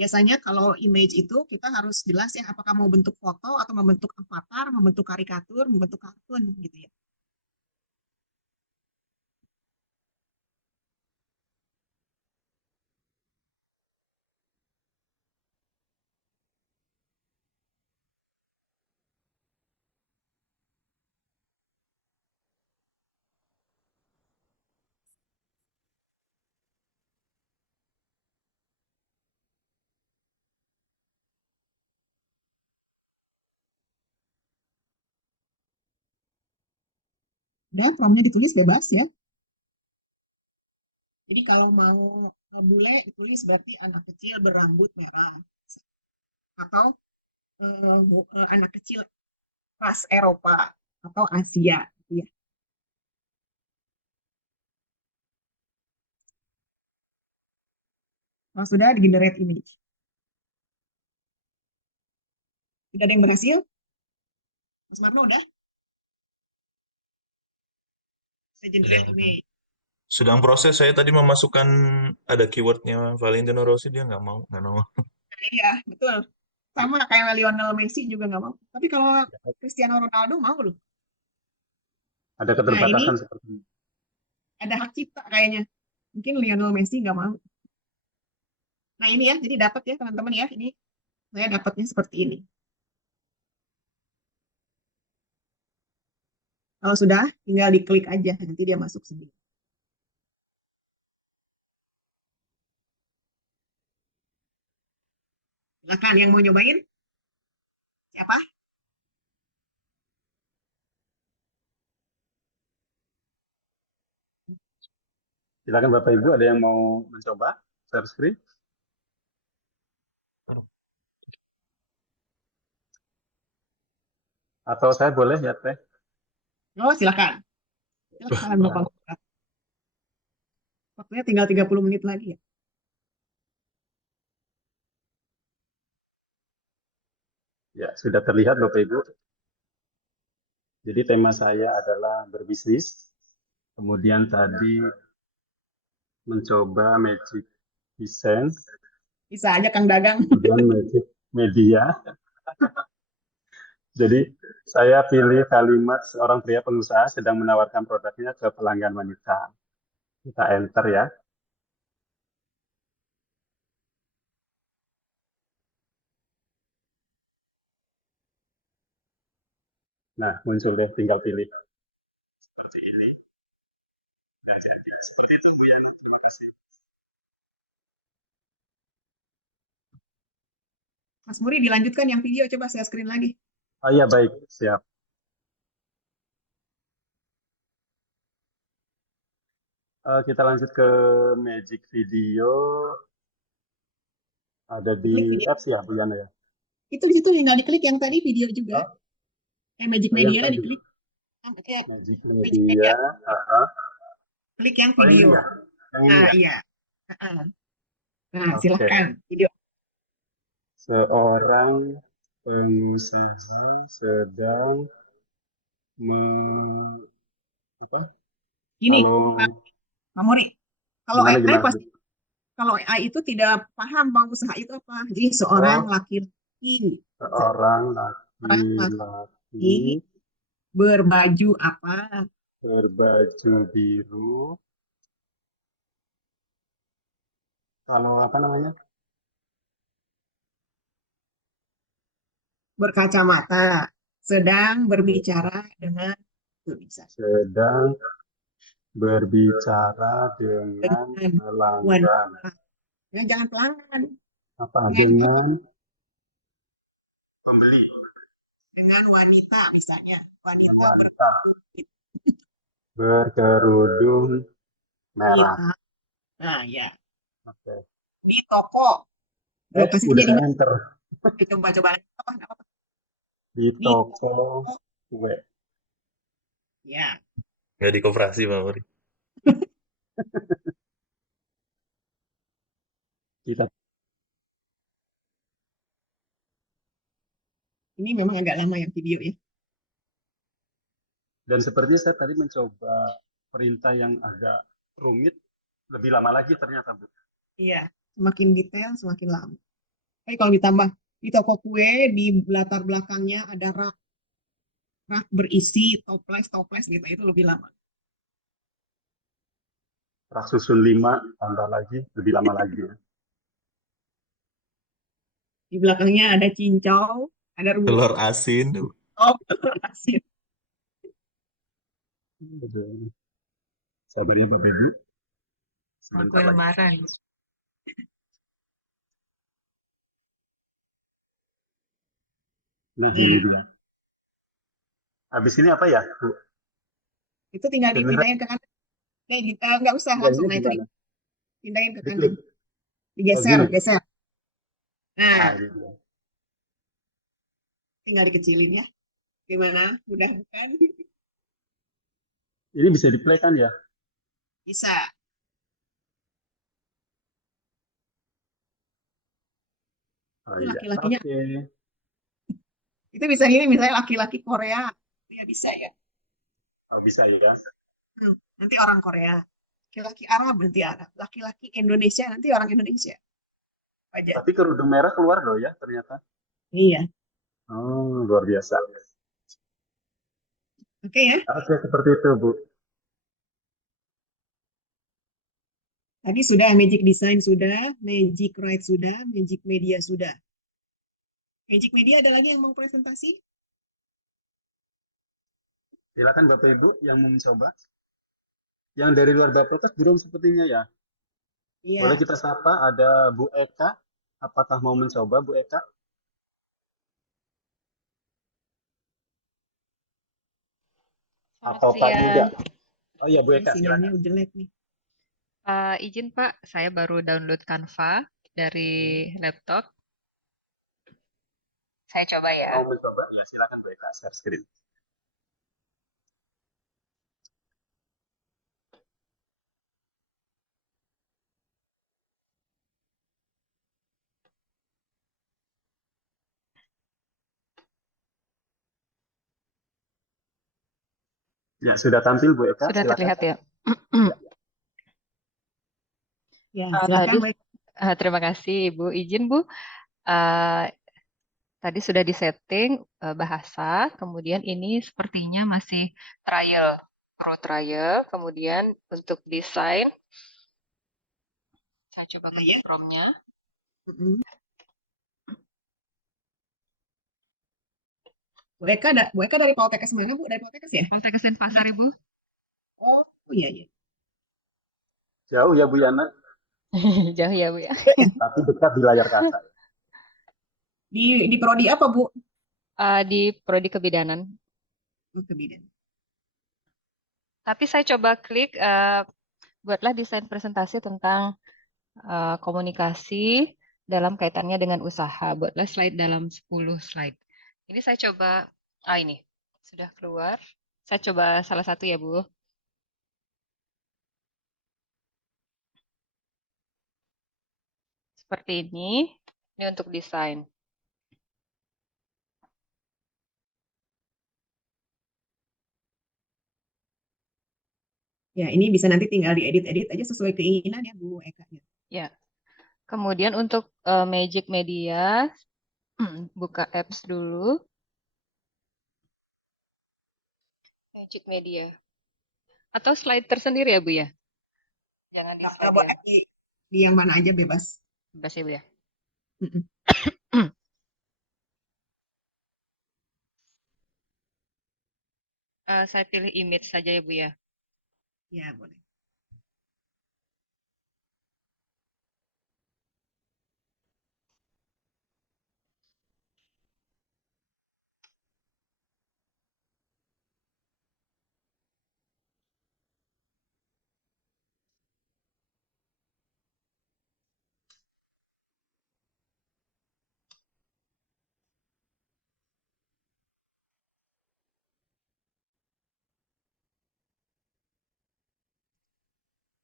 Biasanya kalau image itu kita harus jelas ya apakah mau bentuk foto atau membentuk avatar, membentuk karikatur, membentuk kartun gitu ya. Dan promptnya ditulis bebas ya. Jadi kalau mau bule ditulis berarti anak kecil berambut merah. Atau anak kecil ras Eropa atau Asia gitu ya. Kalau sudah di generate image. Sudah ada yang berhasil? Mas Marno udah? Saya generate image. Sedang proses, saya tadi memasukkan ada keywordnya Valentino Rossi, dia nggak mau. Nah, iya, betul. Sama kayak Lionel Messi juga nggak mau. Tapi kalau Cristiano Ronaldo mau loh. Ada keterbatasan seperti ini. Ada hak cipta kayaknya. Mungkin Lionel Messi nggak mau. Nah ini ya, jadi dapat ya teman-teman ya. Ini saya dapatnya seperti ini. Kalau sudah, tinggal diklik aja. Nanti dia masuk sendiri. Silakan yang mau nyobain. Siapa? Silakan Bapak Ibu, ada yang mau mencoba share screen? Atau saya boleh ya, Teh? Oh, silakan. Silakan Bapak. Waktunya tinggal 30 menit lagi ya. Ya, sudah terlihat Bapak Ibu. Jadi tema saya adalah berbisnis. Kemudian tadi mencoba magic design, Bisa aja Kang Dagang. kemudian magic media. Jadi saya pilih kalimat seorang pria pengusaha sedang menawarkan produknya ke pelanggan wanita. Kita enter ya. Nah, muncul deh, tinggal pilih. Seperti ini. Dan jadi seperti itu Bu Yani. Terima kasih. Mas Muri dilanjutkan yang video, coba saya screen lagi. Oh iya, baik. Siap. Kita lanjut ke magic video. Ada di Klik video. apps ya, Bu Yana ya? Itu di situ tinggal diklik yang tadi video juga. Magic Oh, yang Media tadi. diklik. Magic Magic Media. Media. Klik yang Oh, ini video. ya? Yang ini Nah, ya? iya. Nah, Oke. silahkan video. Seorang pengusaha sedang apa? Gini, Pak Muri, kalau Gimana, AI gimana? pasti kalau AI itu tidak paham pengusaha itu apa. Jadi seorang laki-laki, Seorang laki-laki laki-laki berbaju apa? berbaju biru. Kalau apa namanya? Berkacamata, sedang berbicara dengan Sedang berbicara dengan pelanggan. Ya, jangan pelanggan. Apa dengan Pembeli. Dengan wanita misalnya, wanita berkerudung merah. hitam. Nah, ya. Oke. Di toko. Lokasi Udah dia di enter. coba-coba lagi apa? Di toko kue. Ya. Nggak di koperasi, Pak Muri. Kita. Ini memang agak lama yang video ya. Dan sepertinya saya tadi mencoba perintah yang agak rumit, lebih lama lagi ternyata, Bu. Iya, semakin detail semakin lama. Tapi kalau ditambah di toko kue di latar belakangnya ada rak berisi toples gitu, itu lebih lama. Rak susun 5 tambah lagi, lebih lama lagi ya. Di belakangnya ada cincau, ada telur asin. Oh, telur asin. Sabar ya Bapak Ibu. Kue lebaran. Nah, ini dia. Habis ini apa ya, Bu? Itu tinggal dipindahin ke kanan. Nggak usah langsung. Nah, itu dipindahin ke kanan. Digeser. Nah, tinggal dikecilin ya. Gimana? Mudah bukan? Ini bisa di-play kan ya? Bisa. Oh, itu iya. Laki-lakinya. Okay. Itu bisa gini, misalnya laki-laki Korea. Ya bisa ya. Oh, bisa ya. Nanti orang Korea. Laki-laki Arab nanti Arab. Laki-laki Indonesia nanti orang Indonesia. Aja. Tapi kerudung merah keluar loh ya ternyata. Iya. Oh, luar biasa. Oke ya. Oke, seperti itu, Bu. Tadi sudah Magic Design sudah, Magic Write sudah, Magic Media sudah. Magic Media ada lagi yang mau presentasi? Silakan Bapak Ibu yang mau mencoba. Yang dari luar Bapelkes belum sepertinya ya. Iya. Boleh kita sapa, ada Bu Eka. Apakah mau mencoba Bu Eka? Atau Pak Yuda? Oh iya Bu Eka, sinyalnya jelek nih. Izin Pak, saya baru download Canva dari laptop. Saya coba ya. Mau mencoba? Ya, silakan Bu Eka, share screen. Ya, sudah tampil Bu Eka, Sudah silakan. terlihat ya. Ya, Tadi silakan Bu Eka. terima kasih Ibu. Izin Bu, eh, tadi sudah disetting bahasa, kemudian ini sepertinya masih trial, pro trial, kemudian untuk desain, saya coba Nah, ketik ya. prompt-nya. Mm-mm. Bu Eka dari Poltekkes mana Bu? Dari Poltekkes ya? Poltekkes Denpasar Ibu. Oh, iya iya. Jauh ya Bu Yana, Jauh ya Bu ya. tapi dekat di layar kaca. Di prodi apa Bu? Di prodi kebidanan. Oh, kebidanan. Tapi saya coba klik, buatlah desain presentasi tentang komunikasi dalam kaitannya dengan usaha. Buatlah slide dalam 10 slide. Ini saya coba, ini sudah keluar. Saya coba salah satu ya Bu. Seperti ini untuk desain. Ya, ini bisa nanti tinggal diedit-edit aja sesuai keinginan ya Bu Eka. Ya. Kemudian untuk Magic Media, buka apps dulu. Magic Media. Atau slide tersendiri ya Bu ya? Jangan di slide Boleh ya. di yang mana aja bebas. Bebas ya Bu ya. Mm-mm. Saya pilih image saja ya Bu ya. Ya, boleh.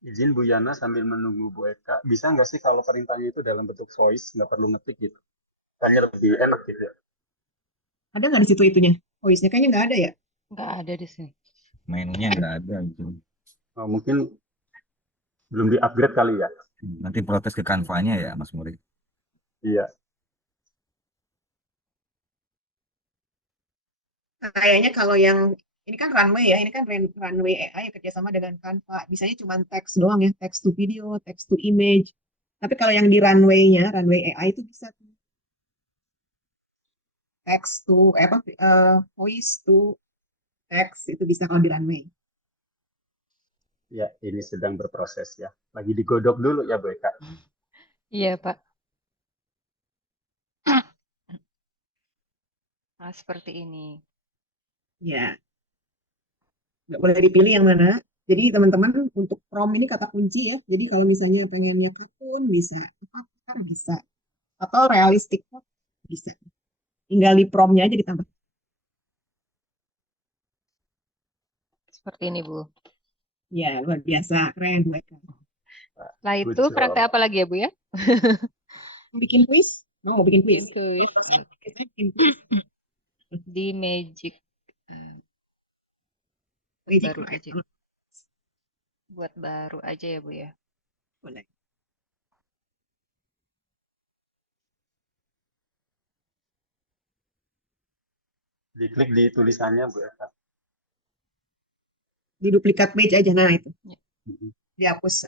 Izin Bu Yana sambil menunggu Bu Eka, bisa nggak sih kalau perintahnya itu dalam bentuk voice, nggak perlu ngetik gitu? Kayaknya lebih enak gitu ya. Ada nggak di situ itunya? Voice-nya kayaknya nggak ada ya? Nggak ada di sini. Menunya nggak ada gitu. Oh, mungkin belum di-upgrade kali ya. Nanti protes ke Canva-nya ya, Mas Muri. Iya. Kayaknya kalau yang ini kan runway ya, ini kan runway AI yang kerjasama dengan Canva. Bisanya cuma teks doang ya, text to video, text to image. Tapi kalau yang di runway-nya, runway AI itu bisa tuh. Text to, voice to text itu bisa kalau di runway. Ya, ini sedang berproses ya. Lagi digodok dulu ya Bu Eka. Iya Pak. Nah, seperti ini. Ya, nggak boleh dipilih yang mana. Jadi teman-teman untuk prompt ini kata kunci ya. Jadi kalau misalnya pengennya kartun bisa, avatar bisa, atau realistik bisa. Tinggal di prompt-nya aja ditambah. Seperti ini Bu. Ya, luar biasa. Keren, Bu Eka. Setelah itu praktek apa lagi ya Bu ya? Bikin kuis? Mau bikin kuis? Bikin kuis. Di Magic. Baru aja. Buat baru aja ya Bu ya. Boleh. Diklik di tulisannya Bu Eka. Di duplikat page aja, nah itu. Ya. Dihapus.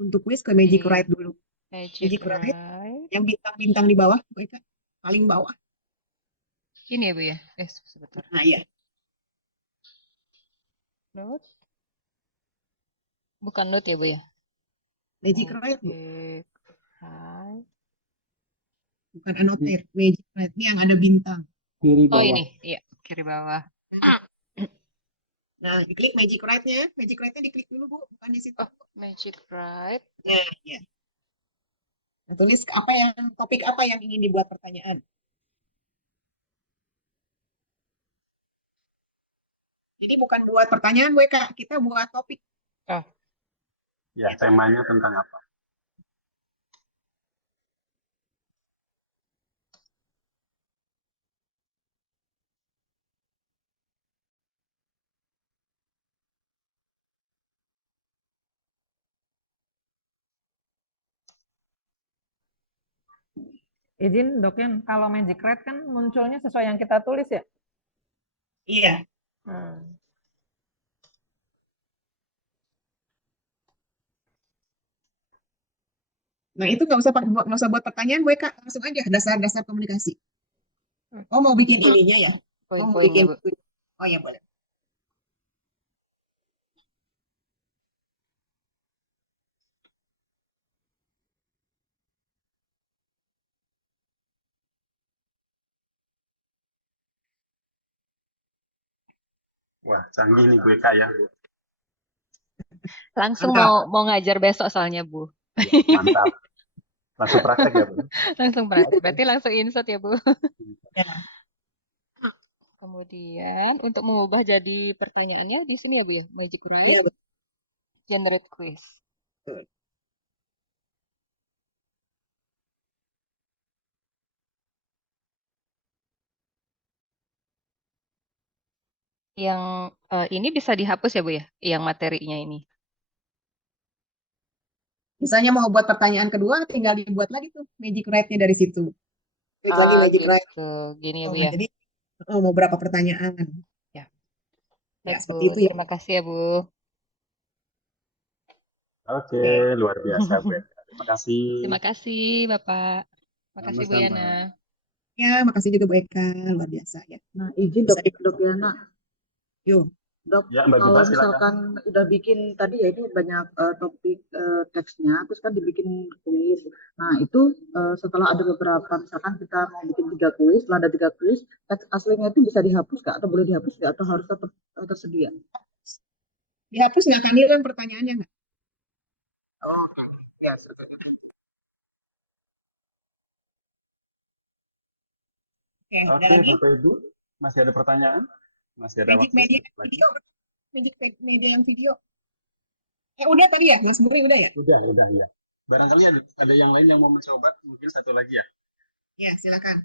Untuk kuis ke Magic Write dulu. Magic Write yang bintang-bintang di bawah, Bu Eka. Paling bawah. Ini ya Bu ya? Sebentar. Nah, iya. Note. Bukan note ya Bu ya? Magic Write, Bu. Magic Write. Bukan annotate. Magic Write ini yang ada bintang. Kiri Oh bawah. ini, iya kiri bawah. Nah, diklik Magic Write-nya. Magic Write-nya diklik dulu, Bu. Bukan di situ. Oh, Magic Write. Nah, ya. Nah, tulis topik apa yang ingin dibuat pertanyaan. Jadi bukan buat pertanyaan, Kak. Kita buat topik. Oh, Ya, temanya tentang apa? Izin dok Yan, kalau Magic Write kan munculnya sesuai yang kita tulis ya? Iya. Nah, itu nggak usah buat pertanyaan, Kak. Langsung aja dasar-dasar komunikasi. Oh, mau bikin ininya ya? Oh, mau bikin. Poin-poinnya, Bu. Oh ya, boleh. Wah, canggih nih gue Kak ya, Bu. Langsung Mantap. mau ngajar besok soalnya, Bu. Ya, mantap. Langsung praktek ya, Bu. Langsung praktek. Berarti langsung insert ya, Bu. Ya. Kemudian untuk mengubah jadi pertanyaannya di sini ya, Bu ya. Magic Iya, Write, betul. generate quiz. Yang ini bisa dihapus ya, Bu ya? Yang materinya ini. Misalnya mau buat pertanyaan kedua, tinggal dibuat lagi tuh Magic Write-nya dari situ. Klik lagi Oh, Magic Write. gitu. Gini ya, Oh, Bu nah, ya. jadi mau berapa pertanyaan? Ya. Ya, Baik, seperti Bu. itu ya. Terima kasih ya, Bu. Oke, luar biasa, Bu. Terima kasih. Terima kasih, Bapak. Terima kasih, Bu Sama-sama. Yana. Ya, makasih juga Bu Eka, luar biasa ya. Nah, izin Bisa dok Yana. Yuk. Dok, Ya, Mbak kalau Giba, silakan. misalkan udah bikin tadi ya ini banyak topik teksnya, terus kan dibikin kuis. Nah, itu setelah ada beberapa, misalkan kita mau bikin 3 kuis, setelah ada 3 kuis, teks aslinya itu bisa dihapus nggak? Atau boleh dihapus nggak? Atau harus tetap tersedia? Dihapus nggak akan hilang pertanyaannya nggak? Oh, ya, Oke, ada Oke, lagi? Bapak Ibu, masih ada pertanyaan? Masih ada Magic waktu Media sedikit lagi. video, Magic Media yang video. Udah tadi ya, Mas Muri udah ya? Udah, ya. Barangkali ada yang lain yang mau mencoba, mungkin satu lagi ya. Ya, silakan.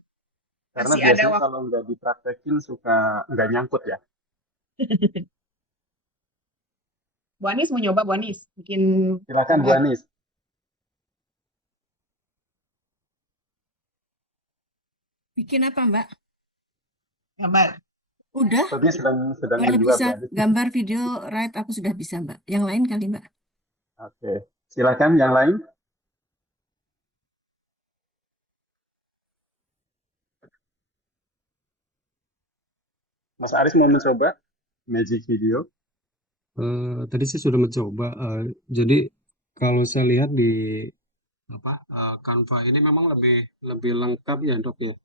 Karena Masih ada biasanya waktu. kalau nggak dipraktekin suka nggak nyangkut ya. Bu Anis mau nyoba, Bu Anis bikin Silakan Bu Anis. Bikin apa, Mbak? gambar. Udah, Sepertinya sedang kalau menjawab bisa ya. gambar, video, write, aku sudah bisa, Mbak. Yang lain kali, Mbak. Oke, silakan yang lain. Mas Aris mau mencoba Magic Video. Tadi saya sudah mencoba. Jadi kalau saya lihat di Canva ini memang lebih lengkap ya dok ya.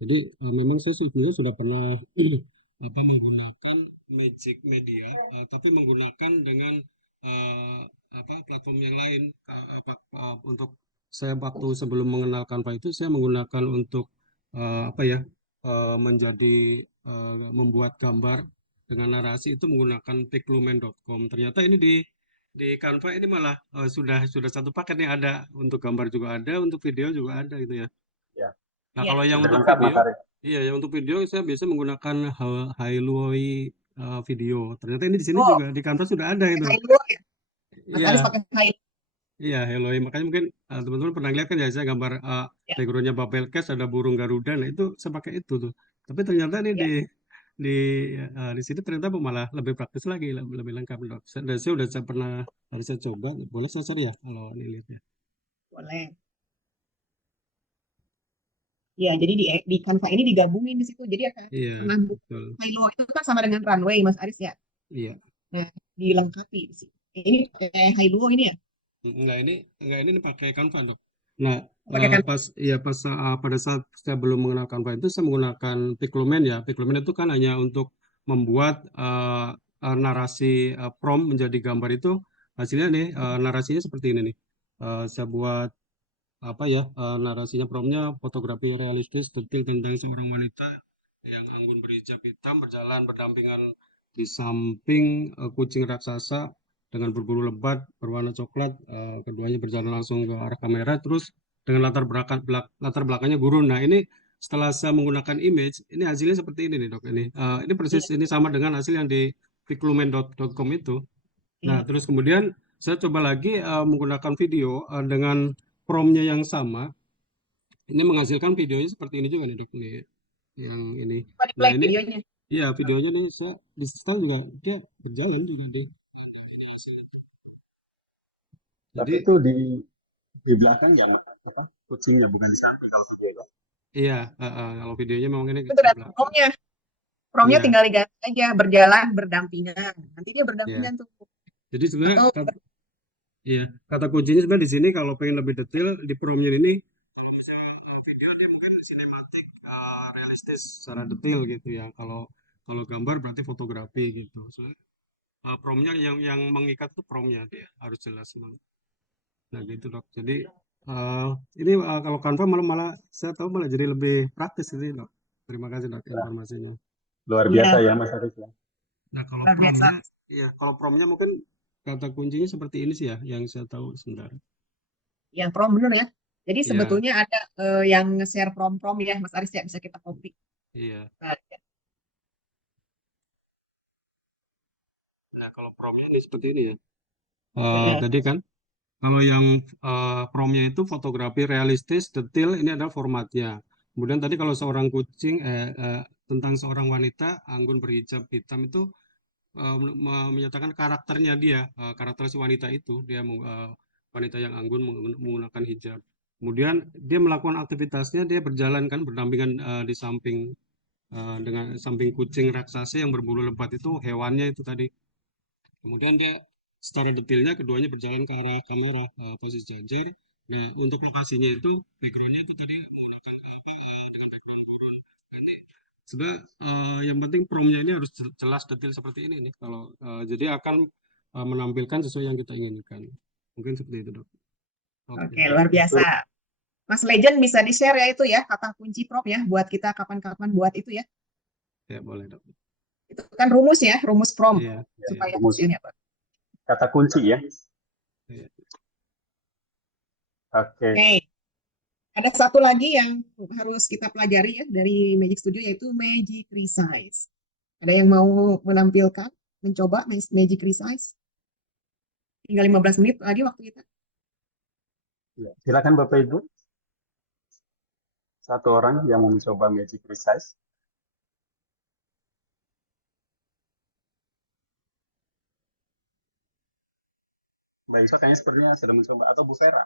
Jadi memang saya juga sudah pernah menggunakan Magic Media, tapi menggunakan dengan platform yang lain. Untuk saya waktu sebelum mengenal Canva itu saya menggunakan untuk menjadi membuat gambar dengan narasi itu menggunakan piclumen.com. Ternyata ini di Canva ini malah sudah satu paket nih, ada untuk gambar juga ada, untuk video juga ada gitu ya. Ya. Nah, Ya, kalau yang sudah untuk lengkap Mas video, Aris. iya yang untuk video saya biasa menggunakan Hailuoi video. Ternyata ini di sini Oh, juga di Canva sudah ada itu. Hailuo ya? Mas Iya, Aris pakai Hailuo. iya Hailuoi. Makanya mungkin teman-teman pernah lihat kan ya saya gambar Ya. backgroundnya Babelkes, ada burung Garuda. Nah itu saya pakai itu tuh. Tapi ternyata ini Ya. di sini ternyata malah lebih praktis lagi, lebih lengkap dok. Dan saya pernah harus saya coba. Boleh saya share ya kalau ini lihat ya. Boleh. Ya, jadi di Canva ini digabungin di situ. Jadi akan Iya, betul. Hailuo itu kan sama dengan runway, Mas Aris ya. Iya. Nah, dilengkapi di sini. Ini pakai Hailuo ini ya. Enggak, ini pakai Canva, Dok. Nah, Pakai kan? pada saat saya belum mengenal Canva itu saya menggunakan Piclumen ya. Piclumen itu kan hanya untuk membuat narasi prompt menjadi gambar itu. Hasilnya nih narasinya seperti ini nih. Saya buat apa ya, narasinya promptnya fotografi realistis detil tentang seorang wanita yang anggun berhijab hitam berjalan berdampingan di samping kucing raksasa dengan berbulu lebat berwarna coklat. Keduanya berjalan langsung ke arah kamera terus dengan latar belakangnya gurun. Nah, ini setelah saya menggunakan image ini hasilnya seperti ini nih, Dok. Ini persis ini sama dengan hasil yang di piclumen.com itu. Nah, terus kemudian saya coba lagi menggunakan video dengan prompt-nya yang sama. Ini menghasilkan videonya seperti ini juga nih, Dok. Ini yang ini. Coba di Nah, play ini videonya. iya videonya nih saya di setel juga dia berjalan juga deh. Ini hasilnya. Tapi Jadi itu di belakang ya, apa, kucingnya bukan di samping kalau video, Bang. iya, kalau videonya memang ini Itu di tergantung belakang. promnya. Promnya Iya, tinggal diganti aja, berjalan berdampingan. Nanti dia iya. berdampingan tuh. Jadi sebenarnya Atau iya, kata kuncinya sebenarnya di sini kalau pengen lebih detail di promnya ini kalau misalnya video dia mungkin sinematik realistis secara detail gitu ya. Kalau kalau gambar berarti fotografi gitu. Soalnya promnya yang mengikat itu promnya dia harus jelas memang. Nah gitu, Dok. Jadi ini kalau Canva malah malah saya tahu malah jadi lebih praktis ini, Dok. Terima kasih, Dok, Wah, informasinya. luar iya, biasa ya Mas Arif ya. Nah kalau luar biasa. promnya, iya kalau promnya mungkin kata kuncinya seperti ini sih ya, yang saya tahu sebentar. Ya, prom bener ya. Jadi Ya, sebetulnya ada yang nge-share prom-prom ya, Mas Aris ya, bisa kita copy. iya. Nah, Nah kalau promnya ini seperti ini ya. iya. Tadi kan kalau yang promnya itu fotografi realistis, detail, ini adalah formatnya. Kemudian tadi kalau seorang kucing, tentang seorang wanita anggun berhijab hitam itu menyatakan karakternya dia, karakter si wanita itu, dia wanita yang anggun menggunakan hijab. Kemudian dia melakukan aktivitasnya, dia berjalan kan berdampingan di samping dengan samping kucing raksasa yang berbulu lebat itu hewannya itu tadi. Kemudian dia secara detailnya keduanya berjalan ke arah kamera posisi jajar. Nah, untuk lokasinya itu backgroundnya itu tadi menggunakan apa dengan background gurun. Nah, ini sebenarnya yang penting promnya ini harus jelas detail seperti ini nih. Kalau jadi akan menampilkan sesuai yang kita inginkan. Mungkin seperti itu, Dok. Oke. Oke, luar biasa. Mas Legend bisa di-share ya itu ya, kata kunci prompt ya, buat kita kapan-kapan buat itu ya. Ya, boleh, Dok. Itu kan rumus ya, rumus prompt. Iya. Supaya Rumus. hasilnya apa. Kata kunci ya. Iya. Oke. Oke. Ada satu lagi yang harus kita pelajari ya dari Magic Studio yaitu Magic Resize. Ada yang mau menampilkan, mencoba Magic Resize? Tinggal 15 menit lagi waktu kita. Ya, silakan Bapak Ibu. Satu orang yang mau mencoba Magic Resize. Mbak Isa kayaknya sepertinya sudah mencoba, atau Bu Vera.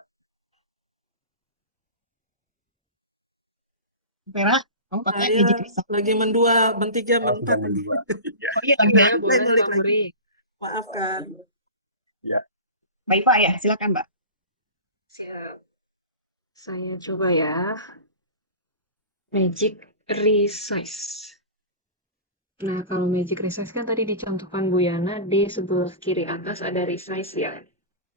Vera, kamu pakai Saya Magic Resize? lagi mendua, bertiga, Oh, sedang berempat. mendua. Ya. Oh iya, lagi Iya, nanya. boleh nyulik Pak lagi. Muri. Maafkan. Ya. Mbak Iva ya, silakan Mbak. Siap. Saya coba ya. Magic Resize. Nah, kalau Magic Resize kan tadi dicontohkan Bu Yana, di sebelah kiri atas ada Resize ya.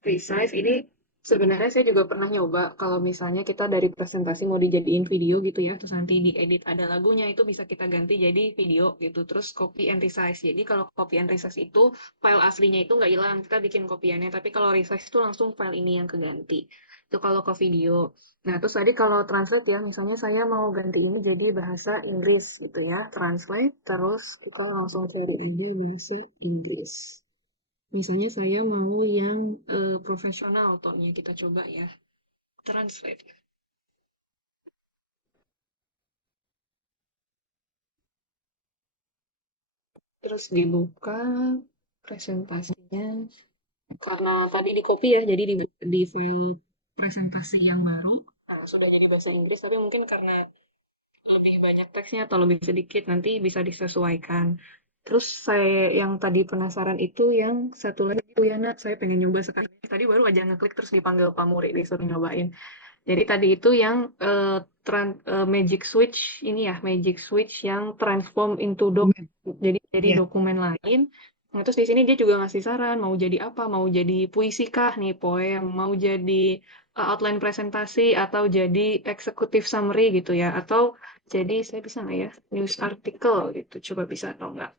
Resize ini sebenarnya saya juga pernah nyoba kalau misalnya kita dari presentasi mau dijadiin video gitu ya, terus nanti diedit ada lagunya, itu bisa kita ganti jadi video gitu, terus copy and resize. Jadi kalau copy and resize itu file aslinya itu nggak hilang, kita bikin kopiannya, tapi kalau resize itu langsung file ini yang keganti. Itu kalau ke video. Nah, terus tadi kalau translate ya, misalnya saya mau ganti ini jadi bahasa Inggris gitu ya, translate, terus kita langsung cari ini bahasa Inggris. Misalnya saya mau yang profesional tone-nya, kita coba ya. Translate. Terus dibuka presentasinya. Karena tadi di copy ya, jadi di file presentasi yang baru. Nah, sudah jadi bahasa Inggris, tapi mungkin karena lebih banyak teksnya atau lebih sedikit, nanti bisa disesuaikan. Terus saya yang tadi penasaran itu yang satu lagi Bu Yana, saya pengen nyoba sekali. Tadi baru aja ngeklik terus dipanggil Pak Muri disuruh nyobain. Jadi tadi itu yang Magic Switch ini ya, Magic Switch yang transform into doc. Jadi Iya. dokumen lain. Nah, terus di sini dia juga ngasih saran mau jadi apa, mau jadi puisi kah nih, poem, mau jadi outline presentasi atau jadi executive summary gitu ya, atau jadi saya bisa nggak ya news article gitu, coba bisa atau enggak?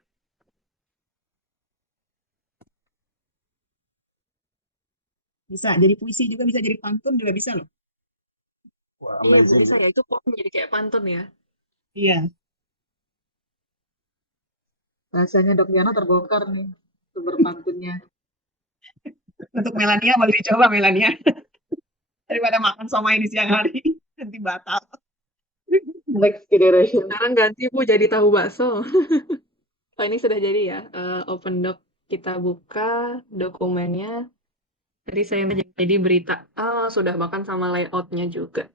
Bisa jadi puisi juga, bisa jadi pantun juga bisa loh. Wah, Iya Bu amazing bisa ya. ya, itu kok jadi kayak pantun ya. Iya. Rasanya Dok Yana terbongkar nih sumber pantunnya. Untuk Melania boleh dicoba Melania. Daripada makan somai di siang hari nanti batal. Next generation. Sekarang ganti Bu jadi tahu bakso. Oh, ini sudah jadi ya. Open Doc kita buka dokumennya. Tadi saya jadi berita. Ah, sudah bahkan sama layoutnya juga.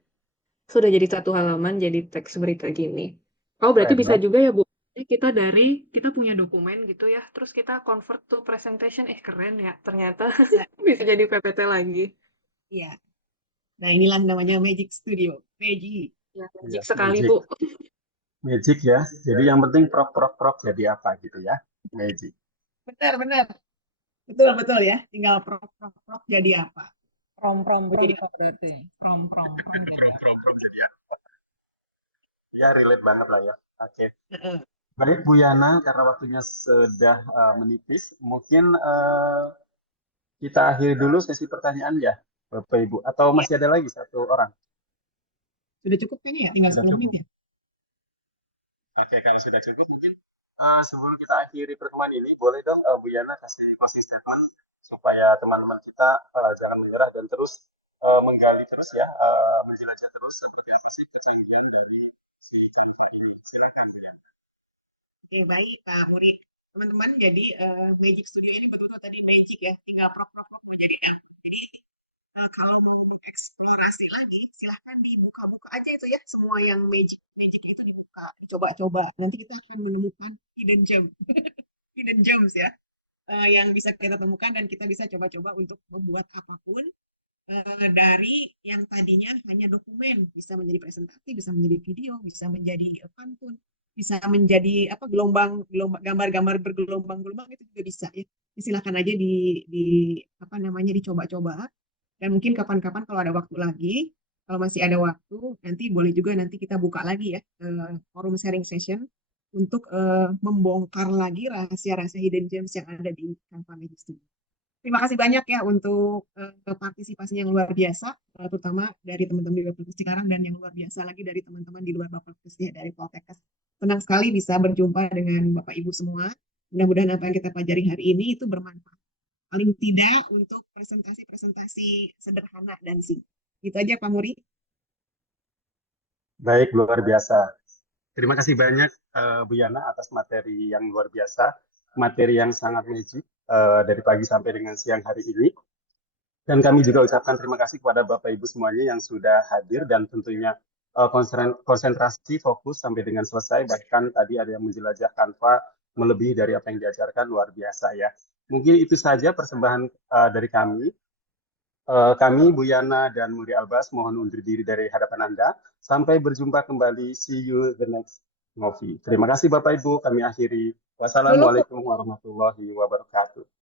Sudah jadi satu halaman, jadi teks berita gini. Oh, berarti Keren bisa ya. juga ya, Bu. Jadi kita punya dokumen gitu ya, terus kita convert to presentation. Keren ya, ternyata bisa jadi PPT lagi. Iya. Nah, inilah namanya Magic Studio. Magic. Ya, Iya, magic sekali, magic. Bu. Magic ya. Jadi yang penting prok jadi apa gitu ya. Magic. Benar. Betul ya. Tinggal prok jadi apa. Prom Jadi berarti. prom jadi apa. Jadi apa. Ya, relate banget lah ya. Oke. Heeh. Baik Bu Yana, karena waktunya sudah menipis, mungkin kita akhiri dulu sesi pertanyaan ya, Bapak Ibu. Atau Iya. masih ada lagi satu orang? Sudah cukup kayaknya ya, tinggal Sudah 10 cukup. menit ya. Oke, kalau sudah cukup mungkin sebelum kita akhiri pertemuan ini, boleh dong Bu Yana kasih closing statement supaya teman-teman kita jangan menyerah dan terus menggali terus ya, menjelajah terus seperti apa sih kecanggihan dari si Jellyfish ini. Silakan Bu Yana. Oke, baik Pak Muri. Teman-teman, jadi Magic Studio ini betul-betul tadi magic ya, tinggal prok menjadi apa. Jadi kalau mau eksplorasi lagi, silahkan dibuka-buka aja itu ya, semua yang magic itu dibuka, dicoba-coba. Nanti kita akan menemukan hidden gem, hidden gems ya, yang bisa kita temukan dan kita bisa coba-coba untuk membuat apapun dari yang tadinya hanya dokumen, bisa menjadi presentasi, bisa menjadi video, bisa menjadi pantun, bisa menjadi apa gambar-gambar bergelombang-gelombang itu juga bisa ya. Silakan aja apa namanya dicoba-coba. Dan mungkin kapan-kapan kalau ada waktu lagi, kalau masih ada waktu, nanti boleh juga nanti kita buka lagi ya forum sharing session untuk membongkar lagi rahasia-rahasia hidden gems yang ada di Canva Magic Studio. Terima kasih banyak ya untuk partisipasi yang luar biasa, terutama dari teman-teman di Bapak Cikarang dan yang luar biasa lagi dari teman-teman di luar Bapak ya, dari Poltekkes. Senang sekali bisa berjumpa dengan Bapak Ibu semua. Mudah-mudahan apa yang kita pelajari hari ini itu bermanfaat. Paling tidak untuk presentasi-presentasi sederhana dan singkat. Itu aja Pak Muri. Baik, luar biasa. Terima kasih banyak Bu Yana atas materi yang luar biasa, materi yang sangat magic dari pagi sampai dengan siang hari ini. Dan kami juga ucapkan terima kasih kepada Bapak Ibu semuanya yang sudah hadir dan tentunya konsentrasi fokus sampai dengan selesai. Bahkan tadi ada yang menjelajah Canva melebihi dari apa yang diajarkan, luar biasa ya. Mungkin itu saja persembahan dari kami. Kami, Bu Yana dan Muri Albas, mohon undur diri dari hadapan Anda. Sampai berjumpa kembali. See you the next movie. Terima kasih Bapak Ibu. Kami akhiri. Wassalamualaikum warahmatullahi wabarakatuh.